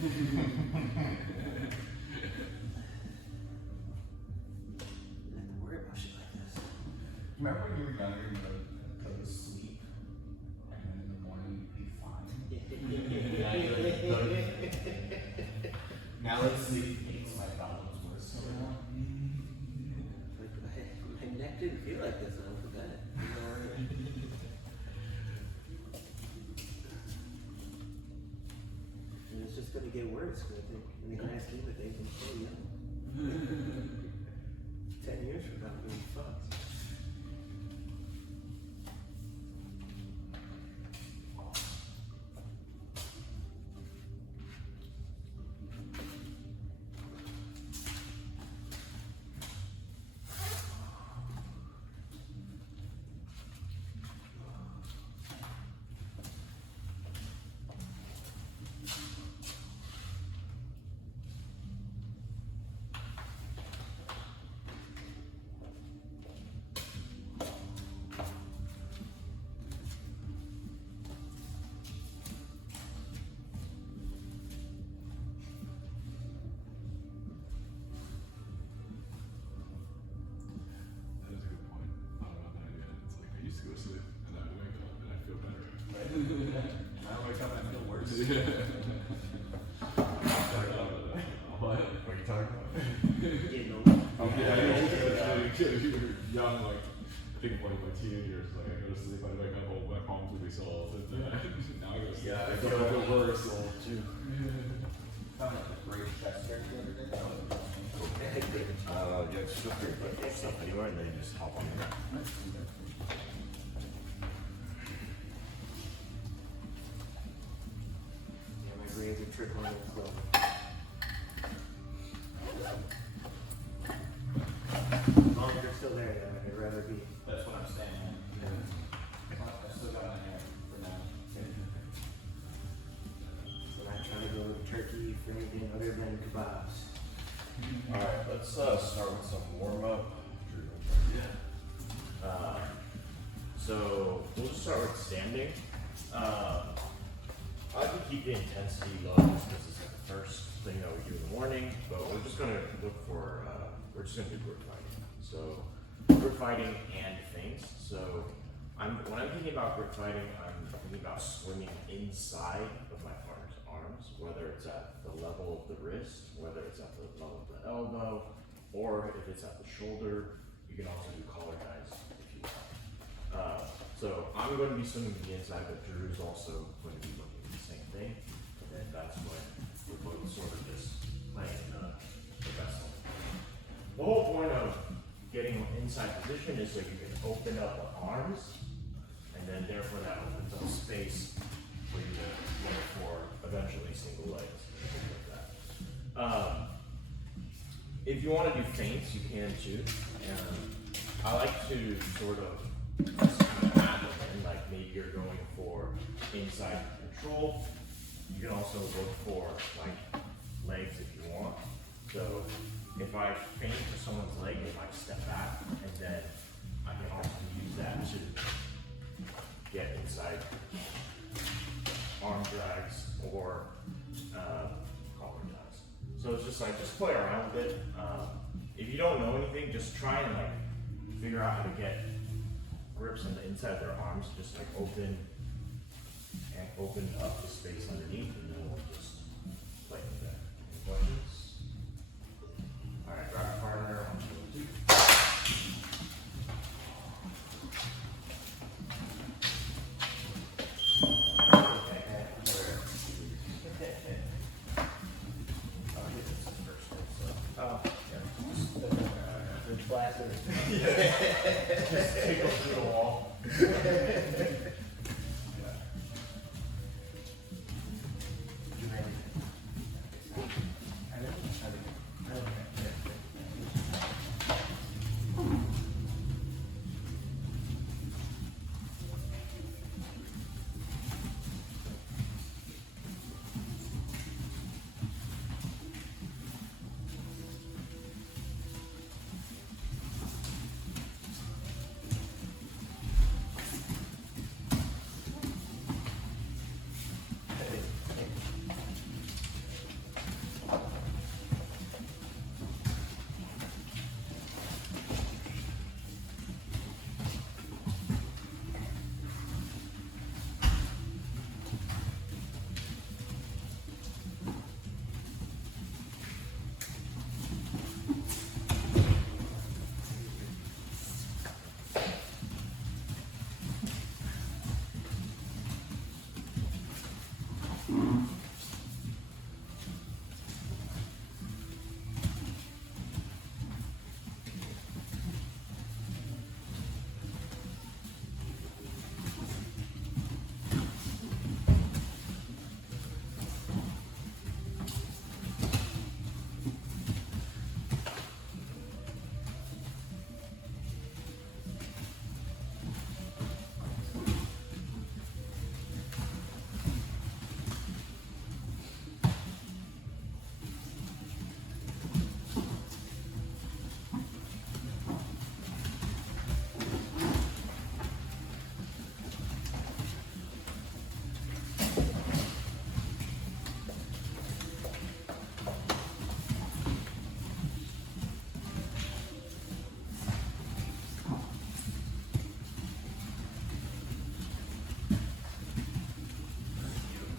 worry about shit like this. Remember when you were younger, you would go to sleep, and then in the morning you'd be fine? Now that sleep makes my problems worse somehow. Like, my neck didn't feel like this when I went to bed. And it's just gonna get worse, I think. In the grand scheme of things, I'm so young. 10 years from now, I'm gonna be fucked. I wake up and I feel worse. What are you talking about? Getting old. You were young, like, I think one of my teenage years, like, I go to sleep, I wake up, my palms would be so old. Now I go to sleep, Yeah, I feel worse. too. Found like a great chest hair the other day. Yeah, it's just great, but stuff anywhere, and then you just hop on there. Yeah, my brains are trickling in slow. As long as they're still there, though, I'd rather be. That's what I'm saying, man. I still got my hair for now. So I'm not trying to go to Turkey for anything other than kebabs. Alright, let's start with some warm-up. So we'll just start with standing. I can keep the intensity low just because it's like the first thing that we do in the morning, but we're just gonna look for, we're just gonna do grip fighting. So grip fighting and feints. So when I'm thinking about grip fighting, I'm thinking about swimming inside of my partner's arms, whether it's at the level of the wrist, whether it's at the level of the elbow, or if it's at the shoulder. You can also do collar ties if you want. So I'm going to be swimming to the inside, but Drew is also going to be looking at the same thing. And then that's when we're both sort of just playing the vessel. The whole point of getting inside position is so you can open up the arms, and then therefore that opens up space for you to look for eventually single legs and things like that. If you want to do feints, you can too. I like to sort of just kind of add them in, like maybe you're going for inside control. You can also look for like legs if you want. So if I feint for someone's leg, they might step back, and then I can also use that to get inside arm drags or collar ties. So it's just like, just play around with it. If you don't know anything, just try and like figure out how to get grips on the inside of their arms, just like open up the space underneath, and then we'll just play with that. Any questions? All right, grab a partner on 2 and 2. Just tickle through the wall. You ready?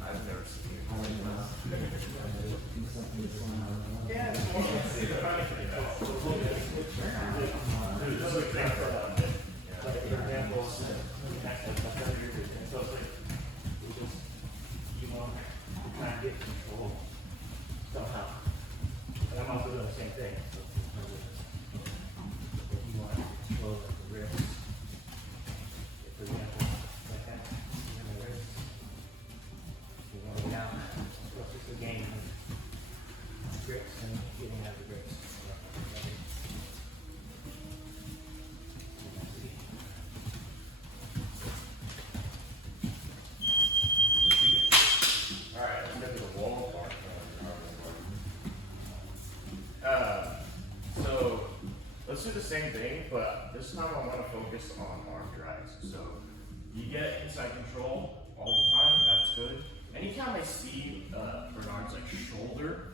I've never seen it. Try and get control somehow. And I'm also doing the same thing. So if you want to control the wrist, for example, like that, in the wrist, you want to go down, what's just the game of grips and getting out of the grips. Alright, let's get to the wall part. So let's do the same thing, but this time I want to focus on arm drags. So you get inside control all the time, that's good. Anytime I see Bernard's like shoulder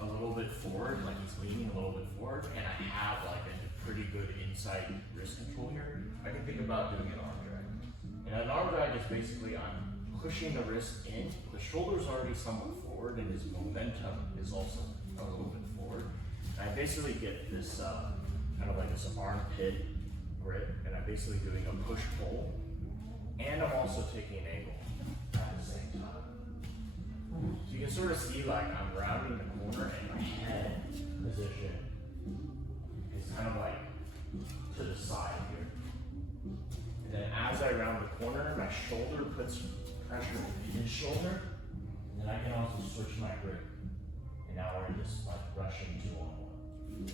a little bit forward, like he's leaning a little bit forward, and I have like a pretty good inside wrist control here, I can think about doing an arm drag. And an arm drag is basically I'm pushing the wrist in, the shoulder's already somewhat forward, and his momentum is also a little bit forward. And I basically get this kind of like this armpit grip, and I'm basically doing a push-pull, and I'm also taking an angle at the same time. So you can sort of see like I'm rounding the corner, and my head position is kind of like to the side here. And then as I round the corner, my shoulder puts pressure on his shoulder, and then I can also switch my grip. And now we're just like rushing 2-on-1.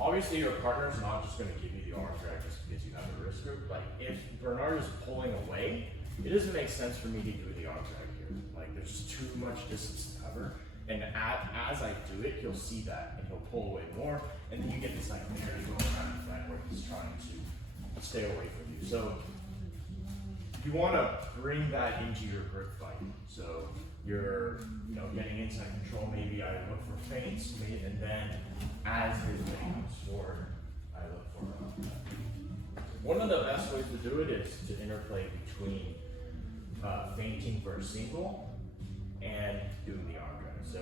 Obviously, your partner's not just going to give you the arm drag just because you have a wrist grip. Like if Bernard is pulling away, it doesn't make sense for me to do the arm drag here. Like there's just too much distance to cover. And as I do it, he'll see that and he'll pull away more. And then you get this like merry-go-round effect where he's trying to stay away from you. So you want to bring that into your grip fight. So you're, getting inside control. Maybe I look for feints, and then as his leg comes forward, I look for. One of the best ways to do it is to interplay between feinting for a single and doing the arm drag. So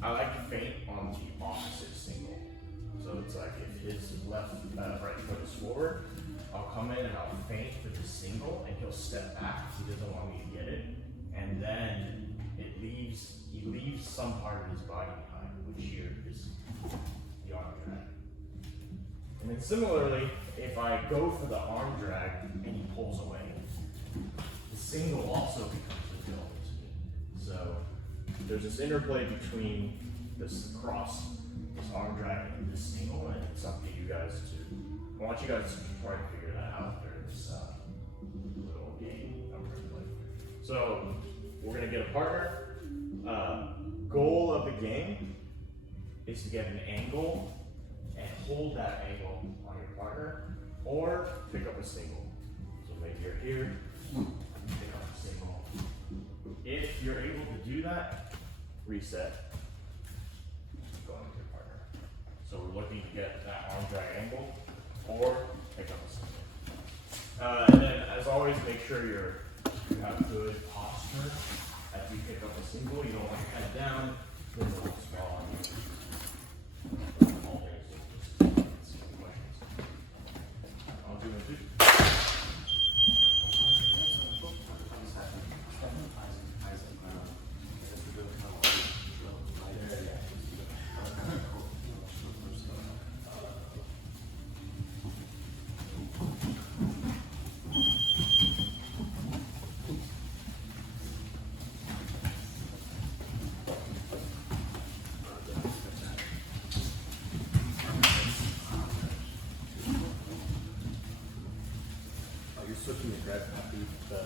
I like to feint on the opposite single. So it's like if his right foot is forward, I'll come in and I'll feint for the single, and he'll step back. He doesn't want me to get it, and then he leaves some part of his body behind, which here is the arm drag. And then similarly, if I go for the arm drag and he pulls away, the single also becomes available to me. So there's this interplay between this arm drag and this single, and it's up to you guys I want you guys to try to figure that out during this little game that we're gonna play. So we're gonna get a partner. Goal of the game is to get an angle and hold that angle on your partner, or pick up a single. So maybe you're here, pick up a single. If you're able to do that, reset, go into your partner. So we're looking to get that arm drag angle, or pick up a single. And then, as always, make sure you have good posture as you pick up a single. You don't want your head down, then it will fall on you. All day, so just questions. I'll do it too. you're switching the grip after the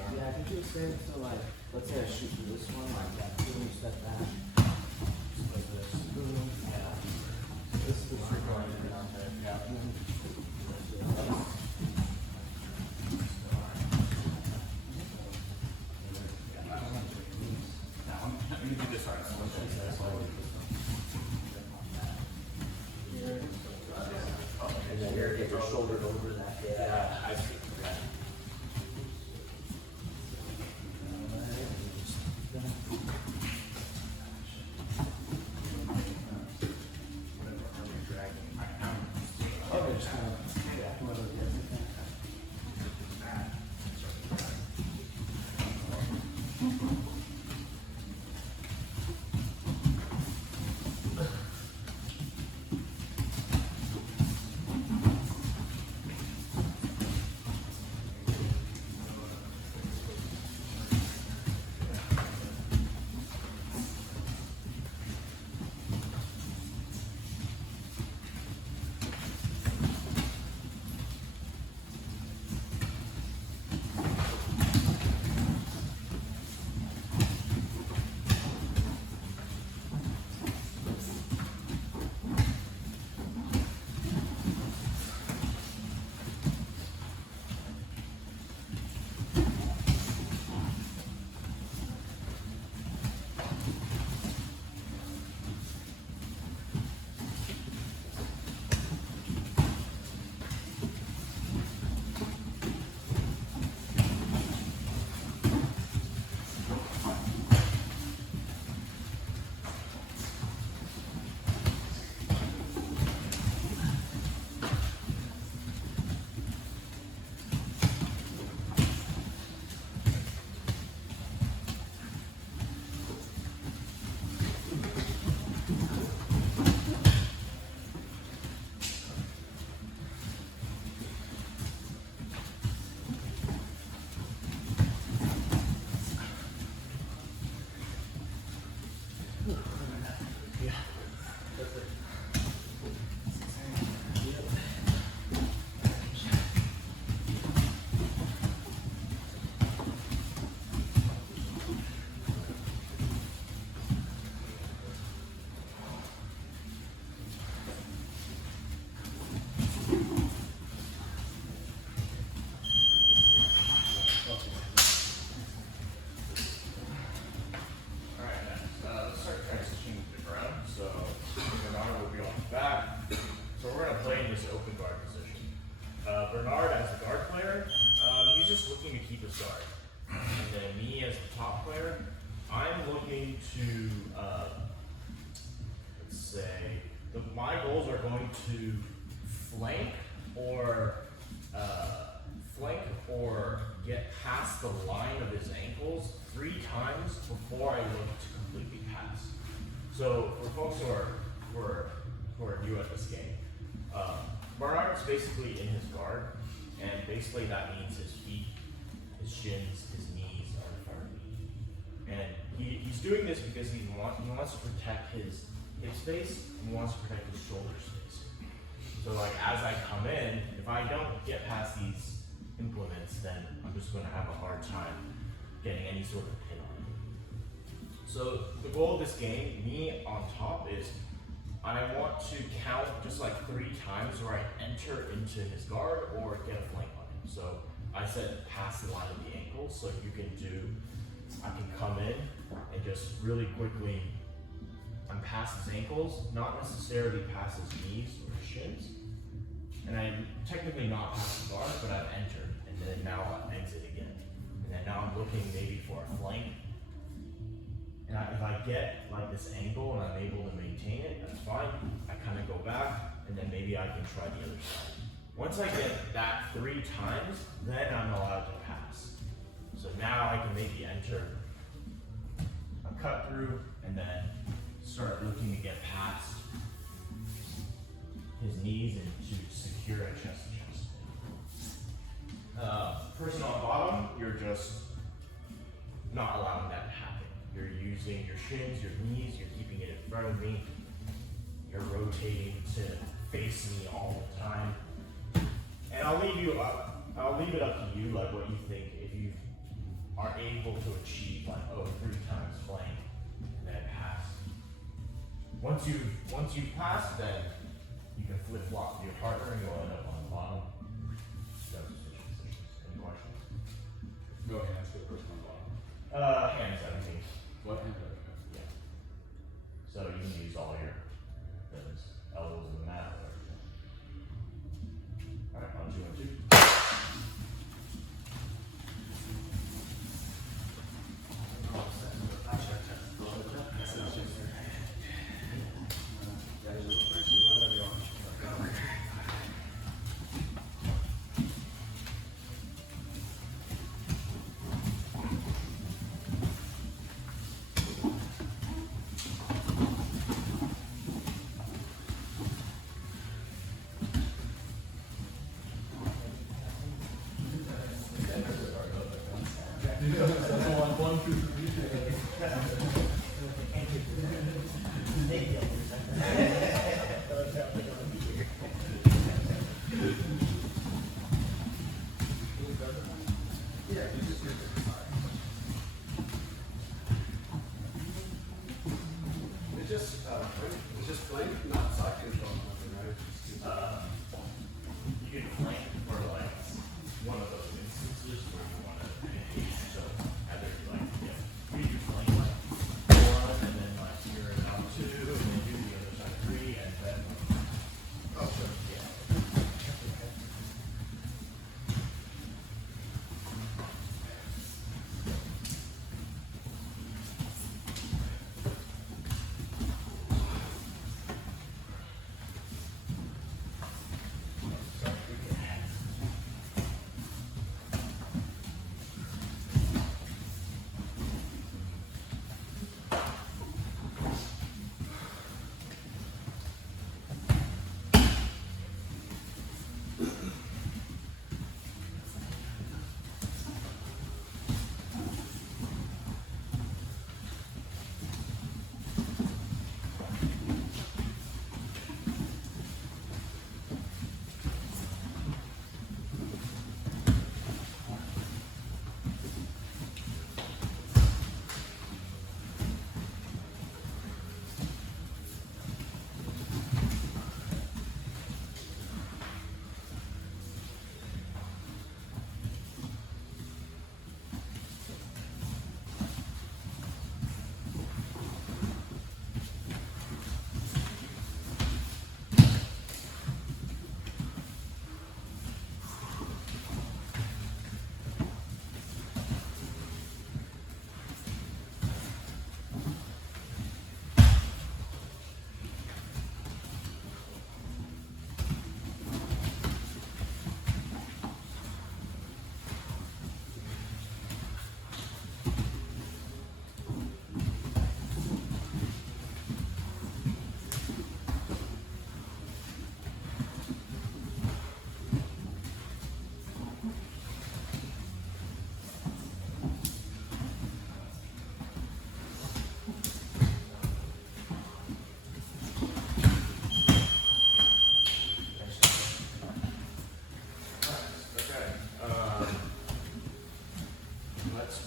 arm. Yeah, I think he was saying so like, let's say I shoot through this one, like that, boom, step back. Just like this, boom, yeah. This is the trick going in and out there. Yeah. That one. Let me do this side. And then you're get your shoulder over that. Yeah, I see. Bernard as the guard player, he's just looking to keep his guard. And then me as the top player, I'm looking to, let's say, my goals are going to flank or get past the line of his ankles 3 times before I look to completely pass. So for folks who are new at this game, Bernard's basically in his guard, and basically that means his feet, his shins, his knees are in front of me. And he's doing this because he wants to protect his hip space and he wants to protect his shoulder space. So like as I come in, if I don't get past these implements, then I'm just going to have a hard time getting any sort of hit on him. So the goal of this game, me on top, is I want to count just like 3 times where I enter into his guard or get a flank on him. So I said pass the line of the ankles, so you can I can come in and just really quickly, I'm past his ankles, not necessarily past his knees or his shins. And I'm technically not past the guard, but I've entered, and then now I exit again. And then now I'm looking maybe for a flank. And if I get like this angle and I'm able to maintain it, that's fine. I kind of go back, and then maybe I can try the other side. Once I get that 3 times, then I'm allowed to pass. So now I can maybe enter a cut through, and then start looking to get past his knees and to secure a chest to chest. Person on bottom, you're just not allowing that to happen. You're using your shins, your knees, you're keeping it in front of me. You're rotating to face me all the time. And I'll leave you up I'll leave it up to you, like what you think. If you are able to achieve like 3 times flank, then pass. Once you pass, then you can flip flop your partner and you'll end up on the bottom. That's efficient positions. Any questions? Go hands for the first one bottom. Hand 17. What hand? Yeah. So you can use all your elbows in the mat. Alright, on 2 and 2. It's just flank, not side control, nothing, right? You can flank for like one of those instances where you want to so either you do flank like 1 and then like you're out 2 and then do the other side 3 and then Oh, sure. yeah.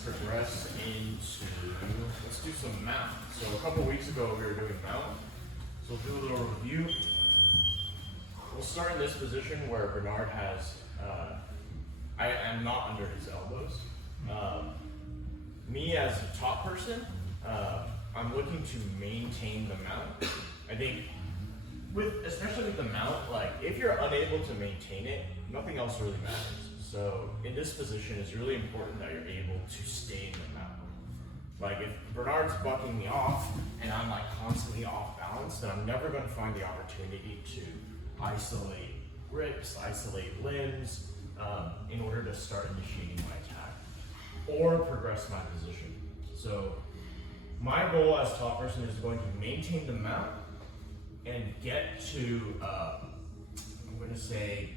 Progress into, let's do some mount. So a couple weeks ago we were doing mount. So we'll do a little review. We'll start in this position where Bernard has, I am not under his elbows. Me as a top person, I'm looking to maintain the mount. I think especially with the mount, like if you're unable to maintain it, nothing else really matters. So in this position, it's really important that you're able to stay in the mount. Like if Bernard's bucking me off and I'm like constantly off balance, then I'm never going to find the opportunity to isolate grips, isolate limbs, in order to start initiating my attack or progress my position. So my goal as top person is going to maintain the mount and get to, I'm going to say,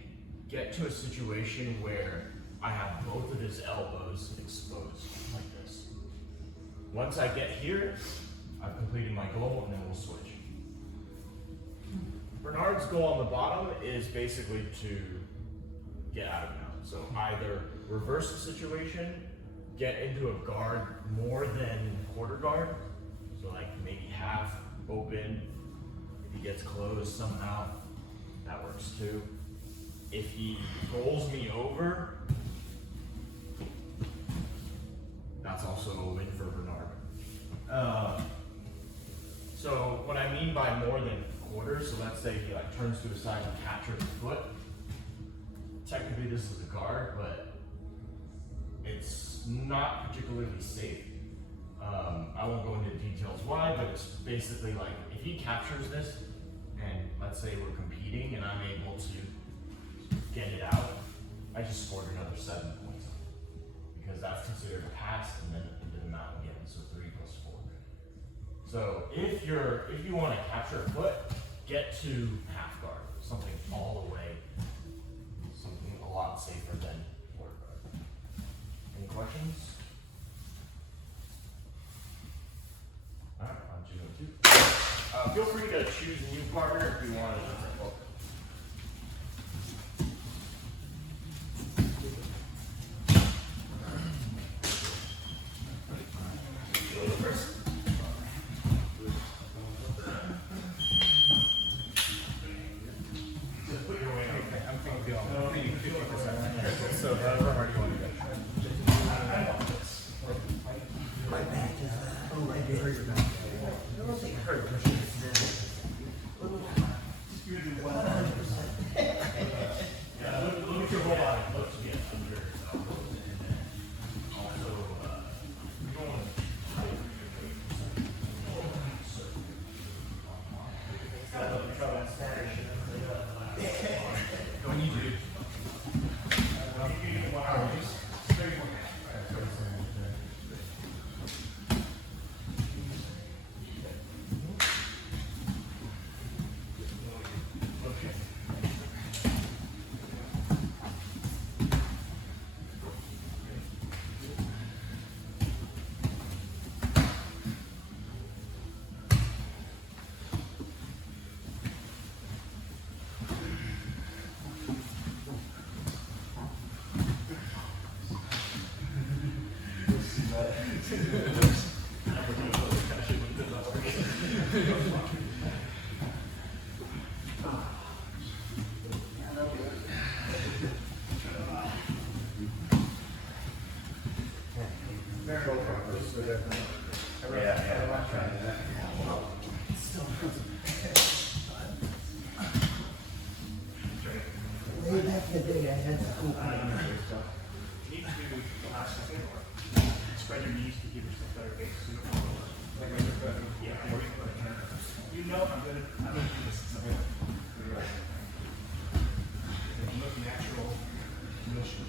get to a situation where I have both of his elbows exposed like this. Once I get here, I've completed my goal and then we'll switch. Bernard's goal on the bottom is basically to get out of bounds. So either reverse the situation, get into a guard more than quarter guard, so like maybe half open. If he gets closed somehow, that works too. If he rolls me over, that's also a win for Bernard. So what I mean by more than quarters, so let's say he like turns to his side and captures the foot. Technically this is a guard, but it's not particularly safe. I won't go into details why, but it's basically like if he captures this, and let's say we're competing and I'm able to get it out, I just scored another 7 points. Because that's considered a pass and then into the mount again, so 3 plus 4. So if you want to capture a foot, get to half guard, something all the way, something a lot safer than quarter guard. Any questions? Alright, on to 2. Feel free to choose a new partner if you want to. So, however hard you want to go. My back is, oh, I did hurt your back. I don't think it hurt. Yeah, look at your whole body. Look to get under your elbows. Also, you're going Do I need you? Way back in the day, I had to cool my You need to spread your knees to give yourself better base. Yeah, you know I'm gonna do this. Look natural motion.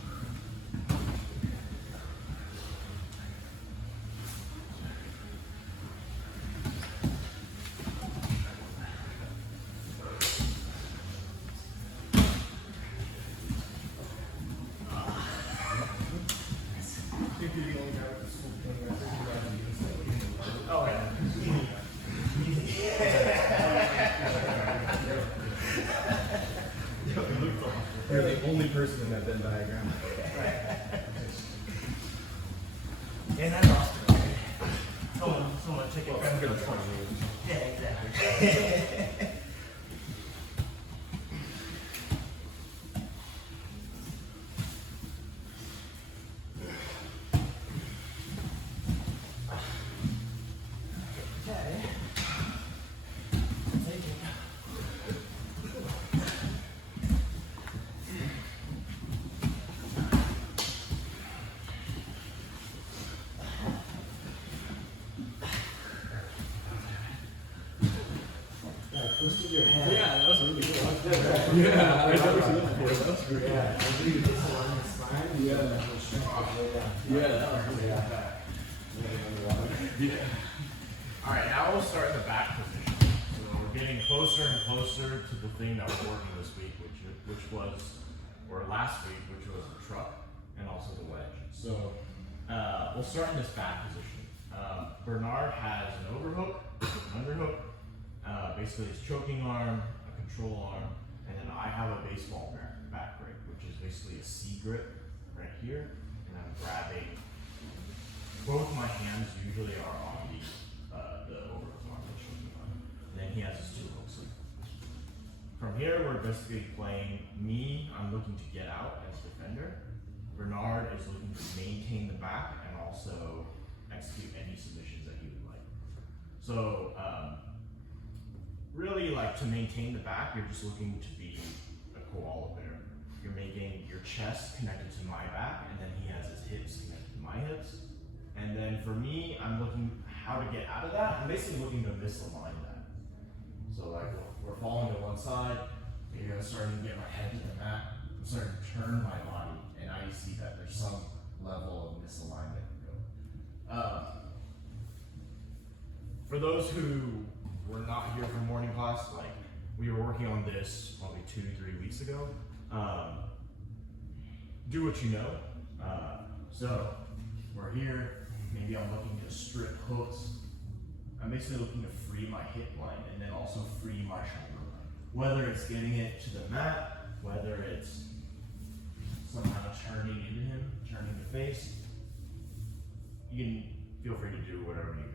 Oh, yeah. You're the only person in that Venn diagram. And I lost it. Someone take it. I'm gonna try. Yeah, exactly. Okay. Take it. Twisted your head. Yeah, that was really good. Yeah, I've never seen that before. That's great. Yeah, I believe it's along the spine. Yeah. Yeah, that was really good. Yeah. Alright, now we'll start in the back position. So we're getting closer and closer to the thing that we're working this week, which was, or last week, which was the truck and also the wedge. So we'll start in this back position. Bernard has an overhook, an underhook, basically his choking arm, a control arm, and then I have a baseball back break, which which is basically a C grip right here, and I'm grabbing. Both my hands usually are on the overhook arm, and then he has his two hooks. From here, we're basically playing me. I'm looking to get out as defender. Bernard is looking to maintain the back and also execute any submissions that he would like. So, really, like to maintain the back, you're just looking to be a koala bear. You're making your chest connected to my back, and then he has his hips connected to my hips. And then for me, I'm looking how to get out of that. I'm basically looking to misalign that. So like we're falling to one side, maybe I'm starting to get my head to the mat. I'm starting to turn my body, and I see that there's some level of misalignment. For those who were not here for morning class, like we were working on this probably 2-3 weeks ago. Do what you know. So we're here. Maybe I'm looking to strip hooks. I'm basically looking to free my hip line and then also free my shoulder line. Whether it's getting it to the mat, whether it's somehow turning into him, turning the face, you can feel free to do whatever you know.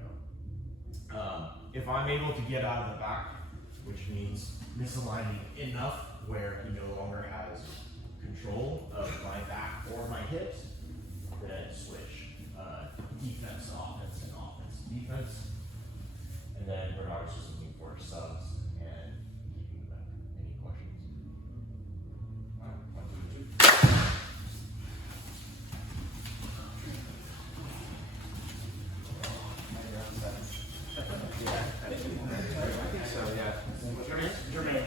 If I'm able to get out of the back, which means misaligning enough where he no longer has control of my back or my hips, then switch. Defense, offense, and offense, defense. And then Bernard's just looking for subs and keeping them back. Any questions? Alright, 1, 2, 3. I think so, yeah. Jermaine.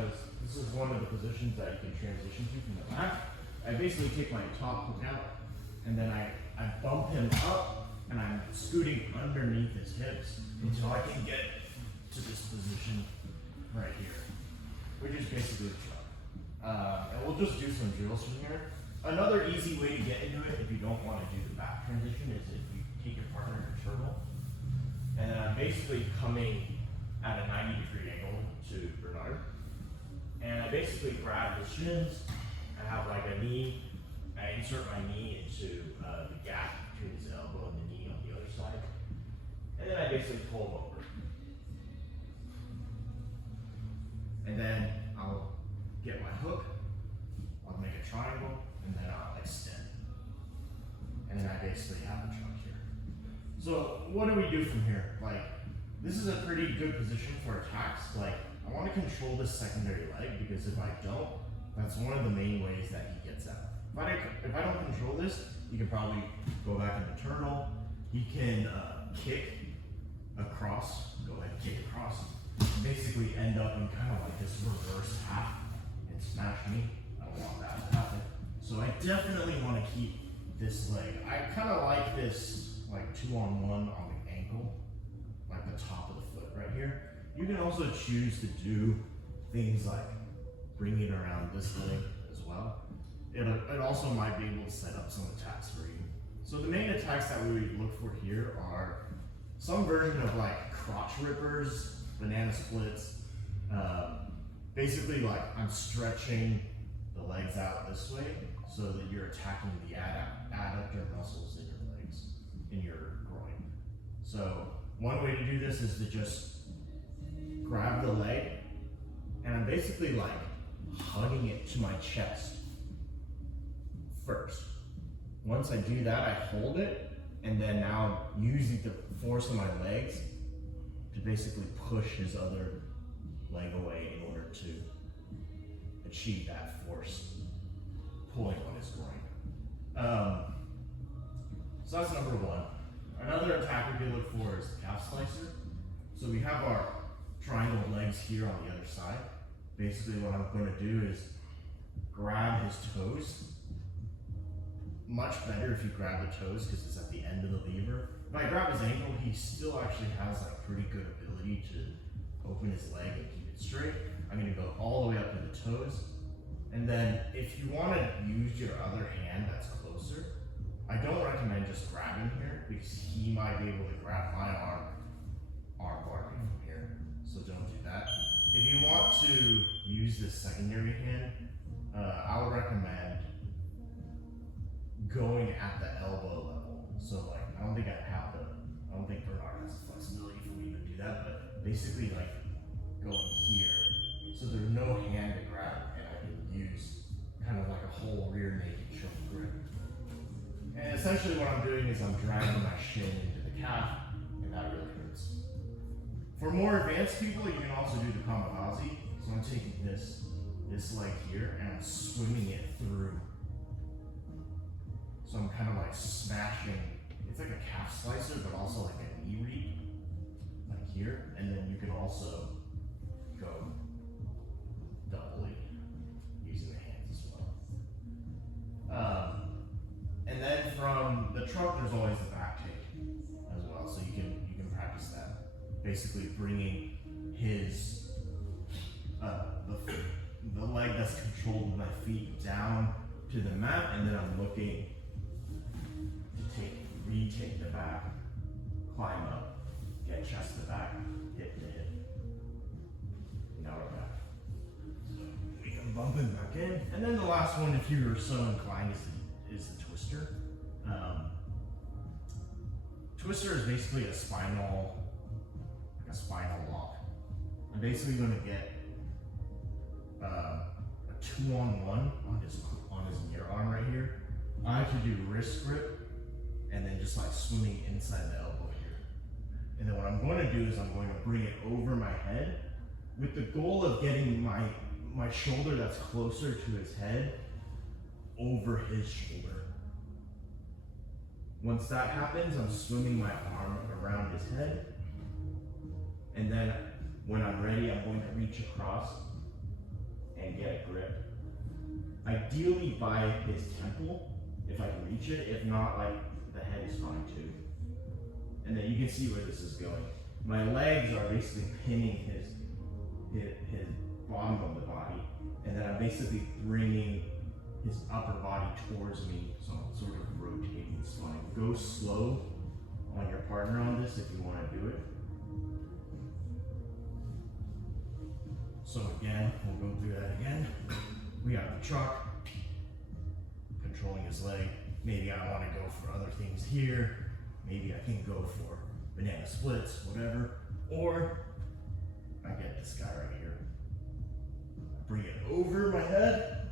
because this is one of the positions that you can transition to from the back. I basically take my top hook out, and then I bump him up, and I'm scooting underneath his hips until I can get to this position right here, which is basically the truck. And we'll just do some drills from here. Another easy way to get into it if you don't want to do the back transition is if you take your partner in a turtle, and then I'm basically coming at a 90-degree angle to Bernard, and I basically grab the shins. I have like a knee. I insert my knee into the gap between his elbow and the knee on the other side, and then I basically pull him over. And then I'll get my hook. I'll make a triangle, and then I'll extend. And then I basically have the truck here. So what do we do from here? Like, this is a pretty good position for attacks. Like, I want to control this secondary leg because if I don't, that's one of the main ways that he gets out. If I don't control this, he can probably go back into turtle. He can kick across, go ahead and kick across, basically end up in kind of like this reverse half and smash me. I don't want that to happen. So I definitely want to keep this leg. I kind of like this like 2-on-1 on the ankle, like the top of the foot right here. You can also choose to do things like bring it around this leg as well. It also might be able to set up some attacks for you. So the main attacks that we would look for here are some version of like crotch rippers, banana splits. Basically, like I'm stretching the legs out this way so that you're attacking the adductor muscles in your legs, in your groin. So one way to do this is to just grab the leg, and I'm basically like hugging it to my chest first. Once I do that, I hold it, and then now I'm using the force of my legs to basically push his other leg away in order to achieve that force pulling on his groin. So that's number one. Another attack we can look for is the calf slicer. So we have our triangle legs here on the other side. Basically what I'm going to do is grab his toes. Much better if you grab the toes because it's at the end of the lever. If I grab his ankle, he still actually has like pretty good ability to open his leg and keep it straight. I'm going to go all the way up to the toes. And then if you want to use your other hand that's closer, I don't recommend just grabbing here because he might be able to grab my arm bar me from here. So don't do that. If you want to use this secondary hand, I would recommend going at the elbow level. So like, I don't think Bernard has the flexibility for me to do that, but basically like going here. So there's no hand to grab, and I can use kind of like a whole rear naked choke grip. And essentially what I'm doing is I'm dragging my shin into the calf, and that really hurts. For more advanced people, you can also do the kamikaze. So I'm taking this leg here, and I'm swimming it through. So I'm kind of like smashing, it's like a calf slicer, but also like a knee reap, like here. And then you can also go doubly using the hands as well. And then from the trunk, there's always the back take as well. So you can practice that. Basically bringing his, the leg that's controlled with my feet down to the mat, and then I'm looking to retake the back, climb up, get chest to back, hip to hip. Now we're back. So we can bump him back in. And then the last one, if you're so inclined, is the twister. Twister is basically a spinal lock. I'm basically going to get a 2-on-1 on his near arm right here. I like to do wrist grip and then just like swimming inside the elbow here. And then what I'm going to do is I'm going to bring it over my head with the goal of getting my shoulder that's closer to his head over his shoulder. Once that happens, I'm swimming my arm around his head. And then when I'm ready, I'm going to reach across and get a grip. Ideally by his temple, if I can reach it. If not, like, the head is fine too. And then you can see where this is going. My legs are basically pinning his bottom of the body, and then I'm basically bringing his upper body towards me, so I'm sort of rotating the spine. Go slow on your partner on this if you want to do it. So again, we'll go through that again. We got the truck, controlling his leg. Maybe I want to go for other things here. Maybe I can go for banana splits, whatever. Or I get this guy right here. Bring it over my head.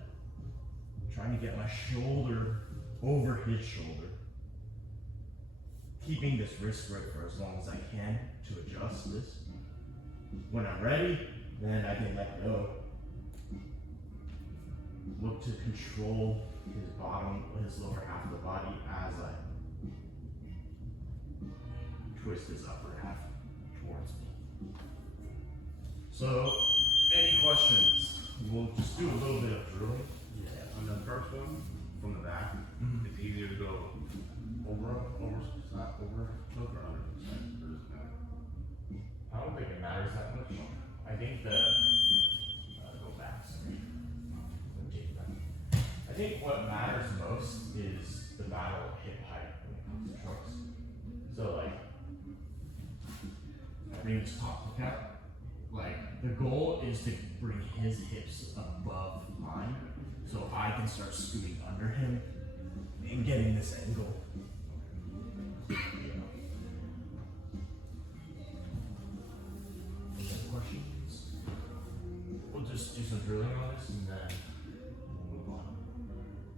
Trying to get my shoulder over his shoulder. Keeping this wrist grip for as long as I can to adjust this. When I'm ready, then I can let go. Look to control his bottom, his lower half of the body as I twist his upper half towards me. So, any questions? We'll just do a little bit of drilling. Yeah. On the first one, from the back, it's easier to go over hook or under. I don't think it matters that much. I think the go back. Sorry. I think what matters most is the battle of hip height when it comes to trucks. So like, I bring this top look out. Like the goal is to bring his hips above mine, so I can start scooting under him and getting this angle. Questions? We'll just do some drilling on this and then we'll move on.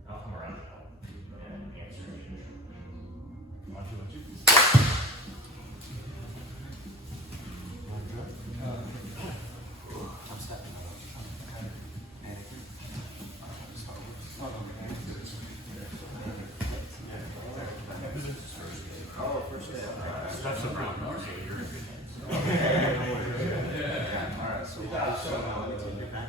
I'll come around and answer any questions. 1, 2, 1, 2. Oh, first day. That's the problem. Alright, so we'll just show how it's in your back.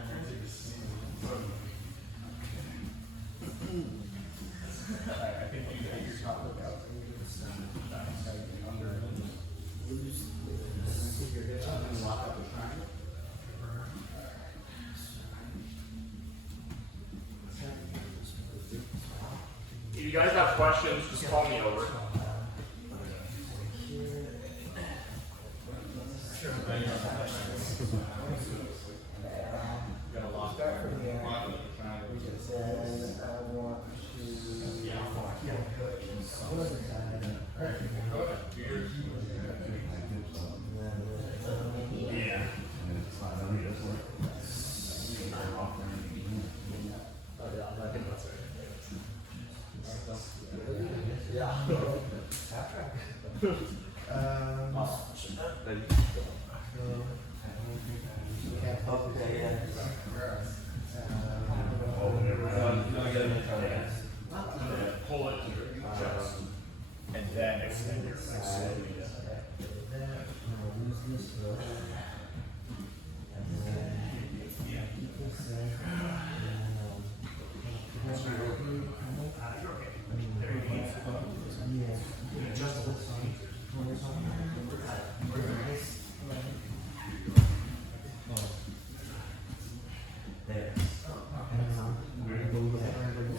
I think you get your top look out. If you guys have questions, just call me over. Pull it to your chest, and then extend your legs slowly.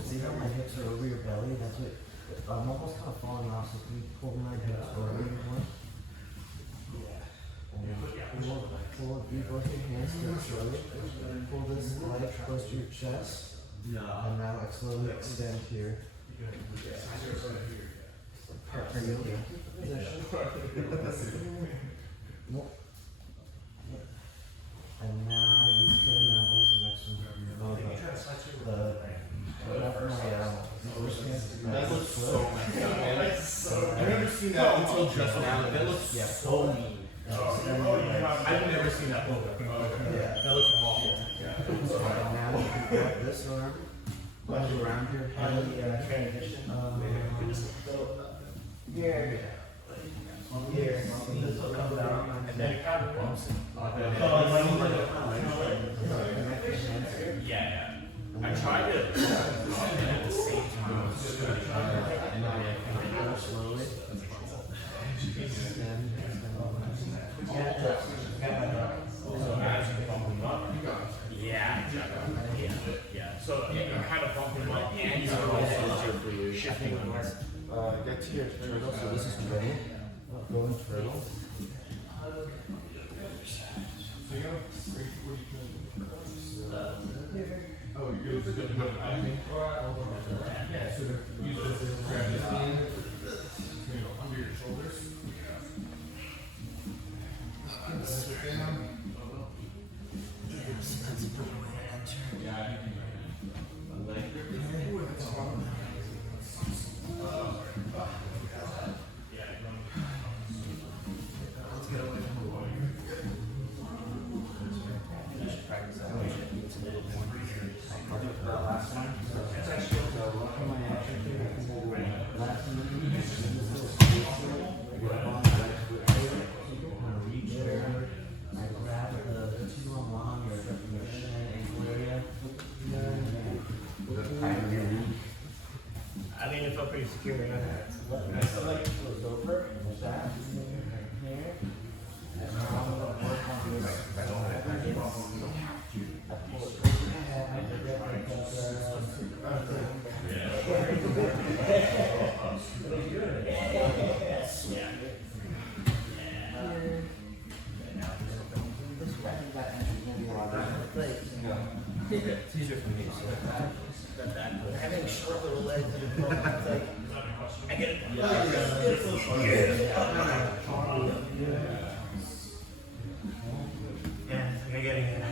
See how my hips are over your belly? That's what I'm almost kind of falling off. So can you pull my hips over your one? Pull you both your hands to the shoulder. Pull this leg close to your chest. And now like slowly extend here. Are you okay? And now you can what was the next one? That looks so I've never seen that until just now. That looks so mean. I've never seen that before. That looks awful. And now you can grab this arm, punch around your head, transition. Here. Here. This will come down. And then it kind of bumps it. try to. And now we can go slowly. Yeah. So you can kind of bump him up and you're also shifting him. Get to your turtle. So this is turtle. Go in turtle. Oh, you're good to go. I think. Yeah, so use this, grab this hand, under your shoulders. Sit down. Yeah, I think I mean, it felt pretty secure. I still like goes over and back right here. And now I'm gonna work on this. I pull it overhead. I forget It's easier for me, so having short little legs and it's like, I get it. Yeah, I get it.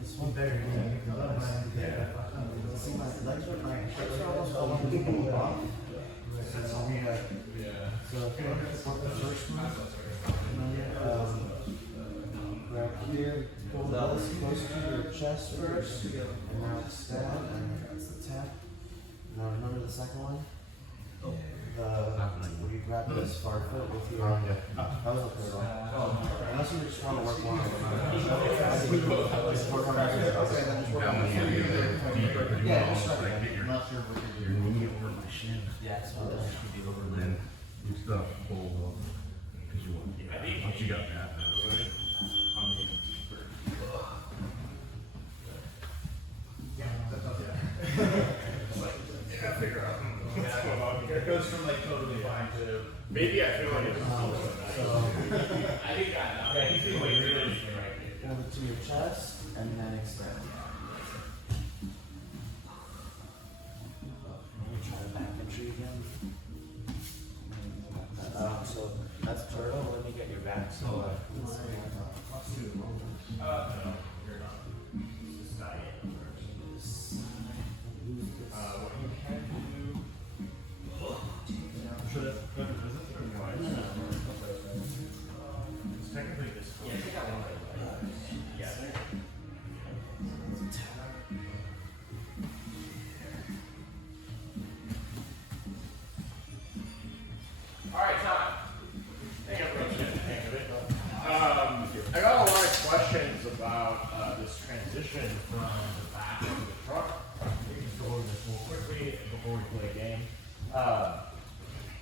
This one better than See, my legs are almost all on the pull off. So we have, so if you want the first one, grab here, pull this close to your chest first, and now stab, and that's the tap. Now remember the second one? Where you grab this far foot with your, that was the third one. Unless you just want to work one on yeah, just start there. I'm not sure what you're Your doing. knee over my shin. Yeah, so that should be over Then you stuff hold up because you want. Once you got that. It goes from like totally fine to. Maybe I feel like it's. I think that. Yeah, he's feeling really right. Hold it to your chest, and then extend. Let me try the back entry again. So that's turtle. Let me get your back. So No, you're not. This is not it. What you can do. Should I go to visit or why? It's technically this. Yeah, I think I want to. Yeah. All right, Tom. I think everyone's getting the hang of it. I got a lot of questions about this transition from the back to the truck. We can just go over this real quickly before we play a game.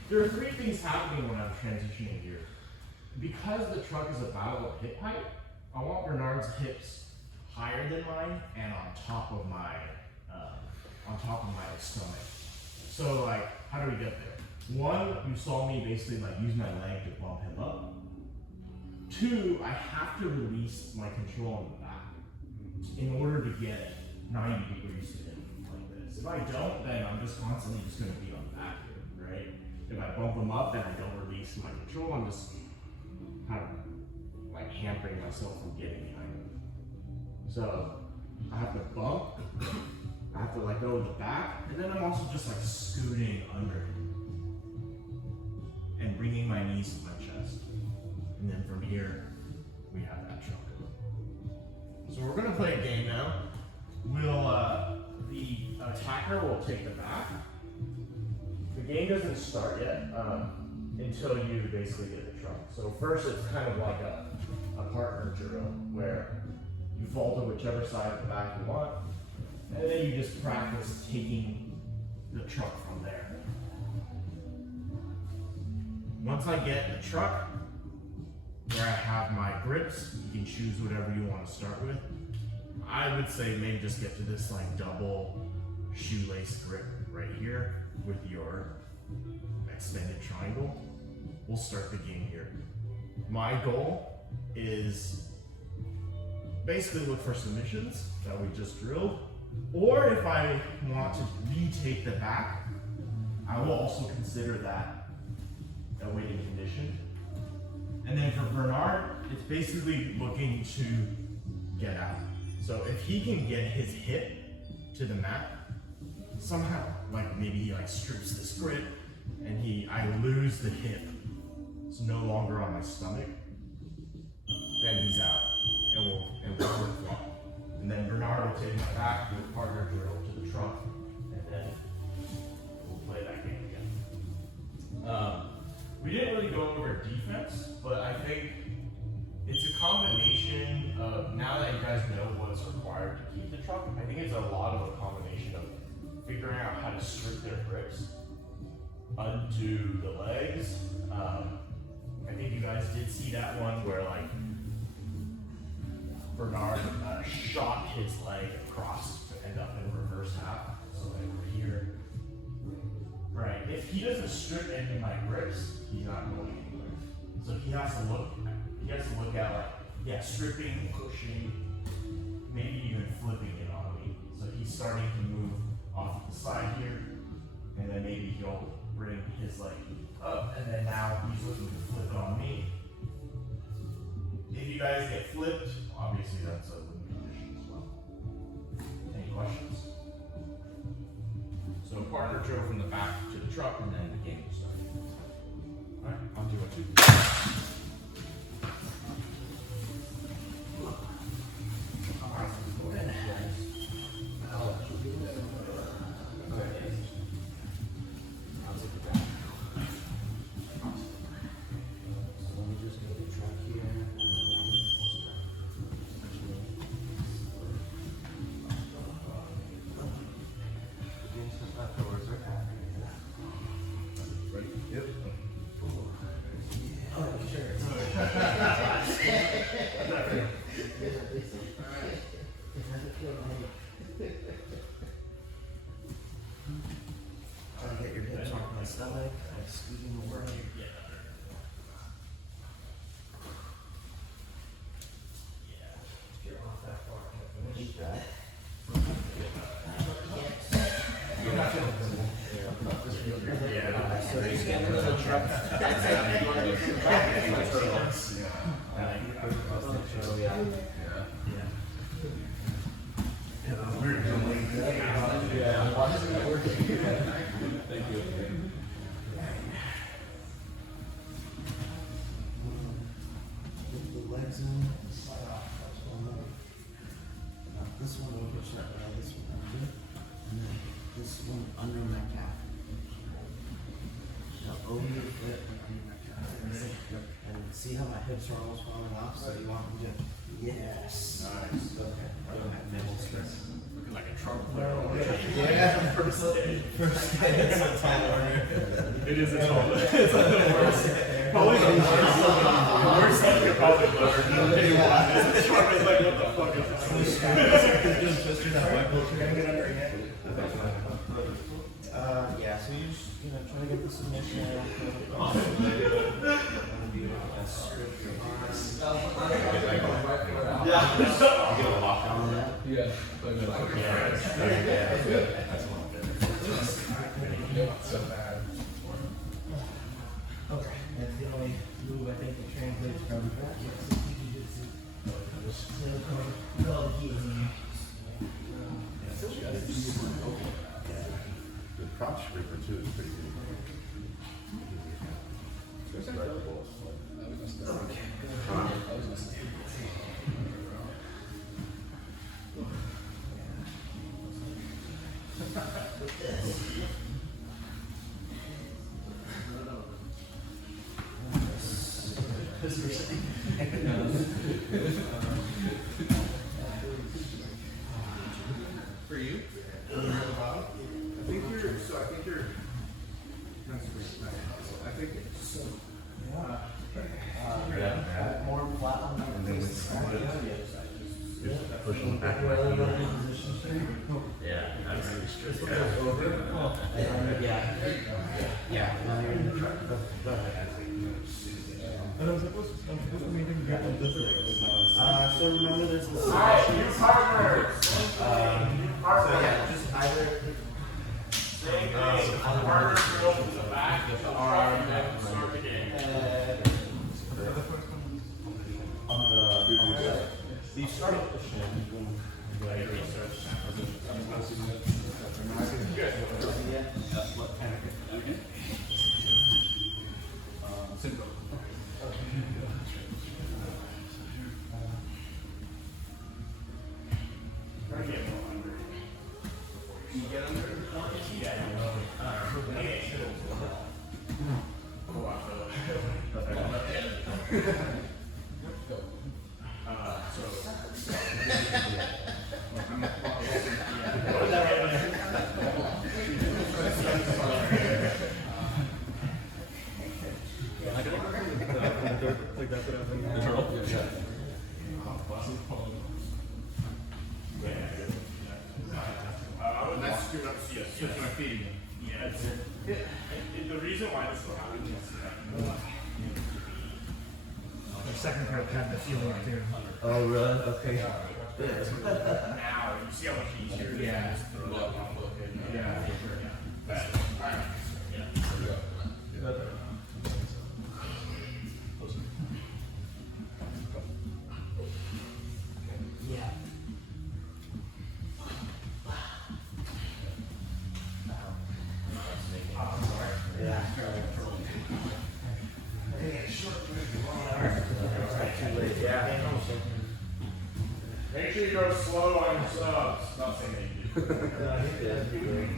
There are three things happening when I'm transitioning here. Because the truck is about a hip height, I want Bernard's hips higher than mine and on top of my stomach. So like, how do we get there? One, you saw me basically like use my leg to bump him up. Two, I have to release my control on the back in order to get 90 degrees to him like this. If I don't, then I'm just constantly just gonna be on the back here, right? If I bump him up and I don't release my control, I'm just kind of like hampering myself from getting behind him. So I have to bump, I have to let go of the back, and then I'm also just like scooting under him and bringing my knees to my chest. And then from here, we have that truck. So we're gonna play a game now. The attacker will take the back. The game doesn't start yet until you basically get the truck. So first it's kind of like a partner drill where You fall to whichever side of the back you want, and then you just practice taking the truck from there. Once I get the truck where I have my grips, you can choose whatever you want to start with. I would say maybe just get to this like double shoelace grip right here with your extended triangle. We'll start the game here. My goal is basically look for submissions that we just drilled, or if I want to retake the back, I will also consider that a winning condition. And then for Bernard, it's basically looking to get out. So if he can get his hip to the mat, somehow, like maybe he like strips this grip and I lose the hip. It's no longer on my stomach. Then he's out, and we'll flip-flop. And then Bernard will take my back with partner drill to the truck, and then we'll play that game again. We didn't really go over defense, but I think it's a combination of, now that you guys know what's required to keep the truck, I think it's a lot of a combination of figuring out how to strip their grips, undo the legs. I think you guys did see that one where like Bernard shot his leg across to end up in reverse half. So like we're here. Right. If he doesn't strip any of my grips, he's not going anywhere. So he has to look at like, yeah, stripping, pushing, maybe even flipping it on me. So he's starting to move off to the side here, and then maybe he'll bring his leg up, and then now he's looking to flip it on me. If you guys get flipped, obviously that's a winning condition as well. Any questions? So partner drove from the back to the truck, and then the game will start. All right, I'll do it too. Try to get your hips off my stomach, like squeezing the word. Get off that far. Keep that. So you stand in the truck. The legs in. This one over, this one under, and then this one under my calf. Now over your foot and under my calf. And see how my hips are almost falling off, so you want me to, yes. Nice. Okay. Go ahead, mental stress. Looking like a truck player. Yeah, first day, it's a tall order. It is a tall order. It's like the worst. Probably the worst thing you probably learned. It's a truck is like, what the fuck is this? Yeah, so you just, try to get the submission. Strip your arms. You get a lockdown on that? Yeah. That's a lot better. So bad. Okay, that's the only move I think that translates from The prop scraper too is pretty good. For you? You're at the bottom? I think you're, I think it's, More flat on that. And then with push them back. Yeah, that's Yeah. Now you're in the truck. Go ahead. So remember there's the so yeah, just either Partners go to the back of the arm and start again. on the you start with the shin. The reason why this will happen is The second pair had the feeling too. Oh really? Okay. now you see how much easier it is. Yeah. Yeah. Yeah. Yeah. Make sure you go slow on your subs. Not saying that you do.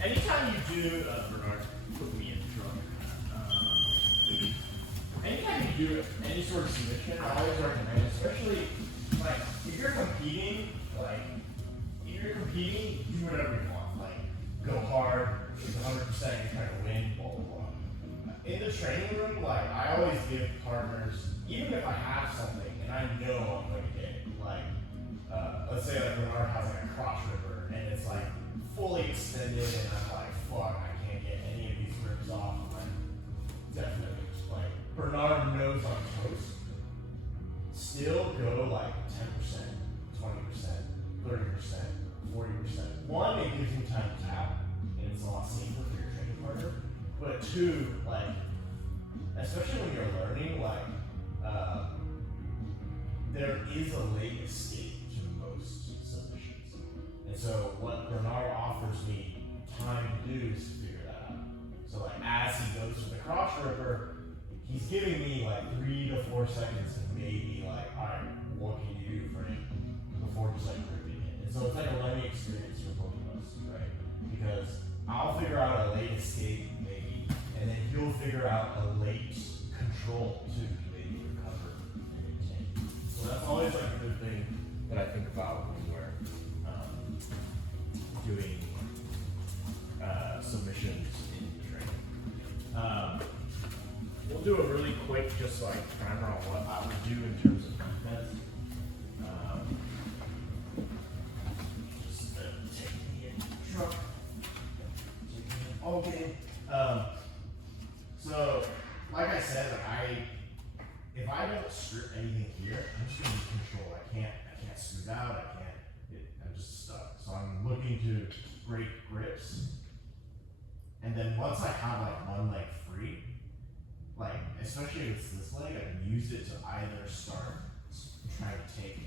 Anytime you do, Bernard, put me in the truck. Anytime you do any sort of submission, I always recommend, especially like if you're competing, do whatever you want. Like go hard, it's 100%, you're trying to win, blah blah blah. In the training room, like I always give partners, even if I have something and I know I'm going to get, like let's say like Bernard has like a cross river and it's like fully extended and I'm like, fuck, I can't get any of these ribs off. I'm definitely just like, Bernard knows I'm toast. Still go like 10%, 20%, 30%, 40%. One, it gives you time to tap and it's a lot safer for your training partner. But two, like, especially when you're learning, like, there is a late escape to most submissions. so what Bernard offers me time to do is to figure that out. So like as he goes to the cross ripper, he's giving me like 3 to 4 seconds to maybe like, alright, what can you do for him before just like ripping it. And so it's like a learning experience for both of us, right? Because I'll figure out a late escape maybe, and then he'll figure out a late control to maybe recover and maintain. So that's always like a good thing that I think about when we're doing submissions in training. We'll do a really quick, just like primer on what I would do in terms of defense. Just taking it in the truck. Okay. So, like I said, if I don't strip anything here, I'm just gonna be control. I can't scoot out. I'm just stuck. So I'm looking to break grips, and then once I have like one leg free, like especially if it's this leg, I can use it to either start trying to take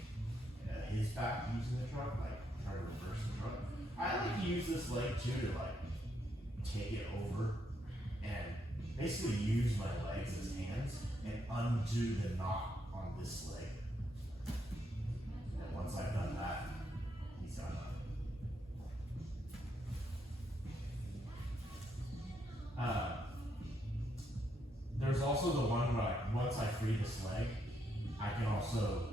his back using the truck, like try to reverse the truck. I like to use this leg too to like take it over and basically use my legs as hands and undo the knot on this leg. And once I've done that, he's done that. There's also the one where like, once I free this leg, I can also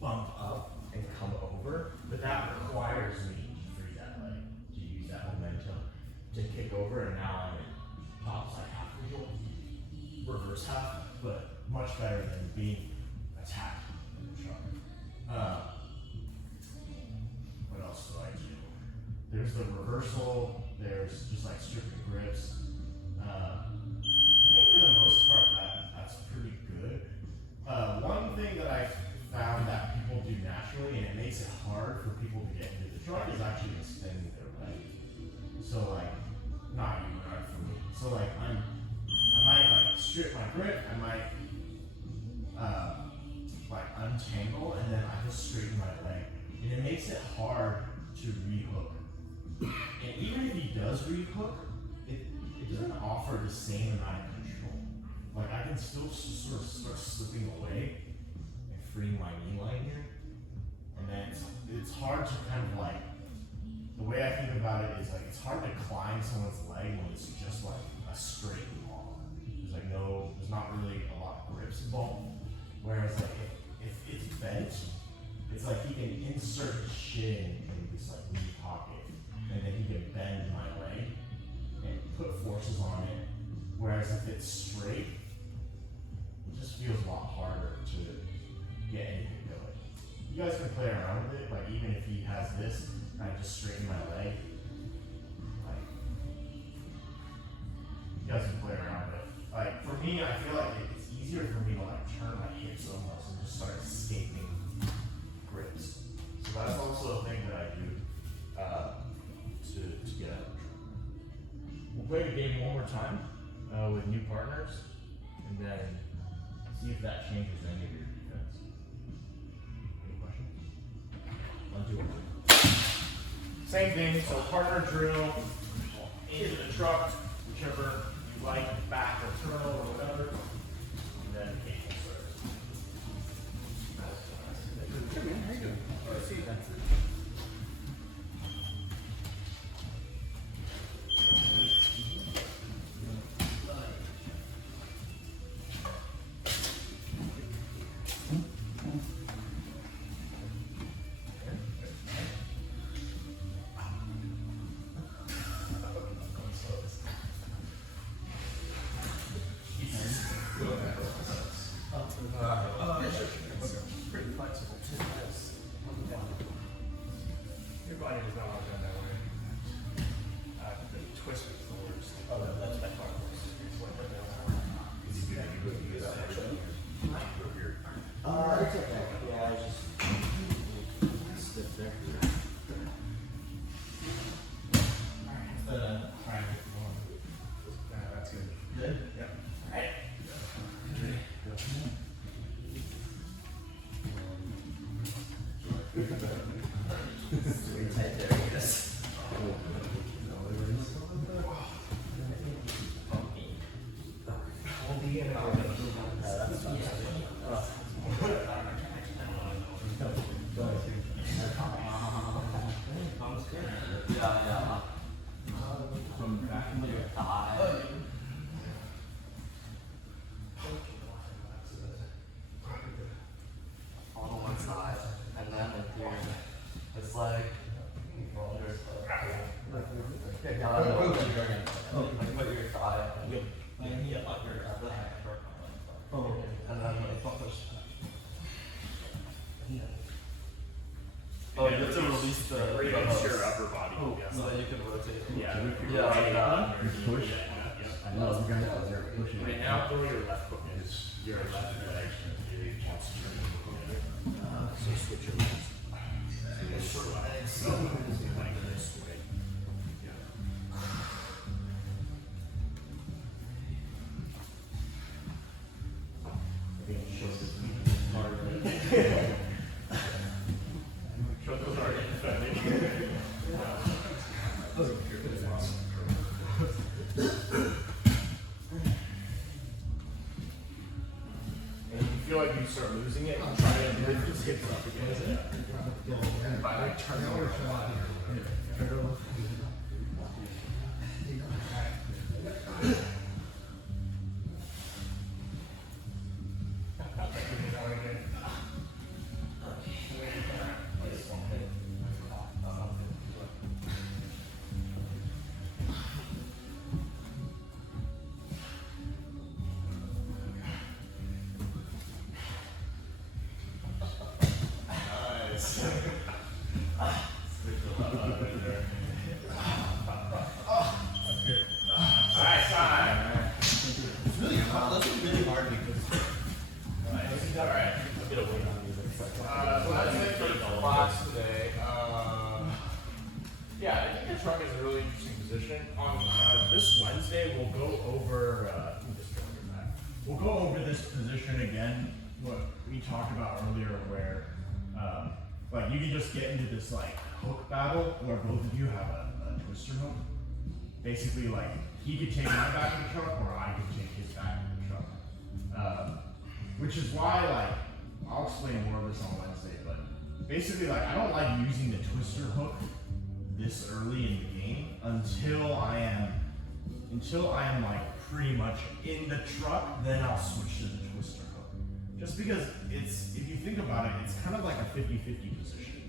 bump up and come over, but that requires me to free that leg, to use that momentum to kick over, and now I'm in top side half control, reverse half, but much better than being attacked in the truck. What else do I do? There's the reversal, there's just like stripping grips. I think for the most part that's pretty good. One thing that I've found that people do naturally, and it makes it hard for people to get into the truck, is actually extending their leg. So like, not even hard for me. So like I might like strip my grip, I might like untangle, and then I just straighten my leg. And it makes it hard to rehook. And even if he does rehook, it doesn't offer the same amount of control. Like I can still sort of start slipping away and freeing my knee line here. And then it's hard to kind of like, the way I think about it is like, it's hard to climb someone's leg when it's just like a straight log. There's not really a lot of grips involved. Whereas like if it's bent, it's like he can insert his shin in this like knee pocket, and then he can bend my leg and put forces on it. Whereas if it's straight, it just feels a lot harder to get anything going. You guys can play around with it, like even if he has this, and I just straighten my leg, like you guys can play around with it. Like for me, I feel like it's easier for me to like turn my hips almost and just start escaping grips. So that's also a thing that I do to get out of trouble. We'll play the game one more time with new partners, and then see if that changes any of your defense. Any questions? 1, 2, 1. Same thing. So partner drill into the truck, whichever you like, back or turtle or whatever, and then cable service. Hey man, how you doing? I see you. Oh, you have to release the Release your upper body. Oh, Yeah. so that you can rotate. Yeah. Yeah, like that. Push. I know you guys are pushing. Right now, throw your left foot in. Your left leg. So switch your legs. So like this, right? Shoulders are defending. And if you feel like you start losing it, try to lift your hips up again. Yeah, I think your trunk is a really interesting position. On this Wednesday, we'll go over. We'll go over this position again, what we talked about earlier, where like you can just get into this like hook battle where both of you have a twister hook. Basically, like he could take my back of the truck, or I could take his back of the truck. Which is why, like, I'll explain more of this on Wednesday, but basically, like, I don't like using the twister hook this early in the game until I am like pretty much in the truck, then I'll switch to the twister hook. Just because if you think about it, it's kind of like a 50-50 position.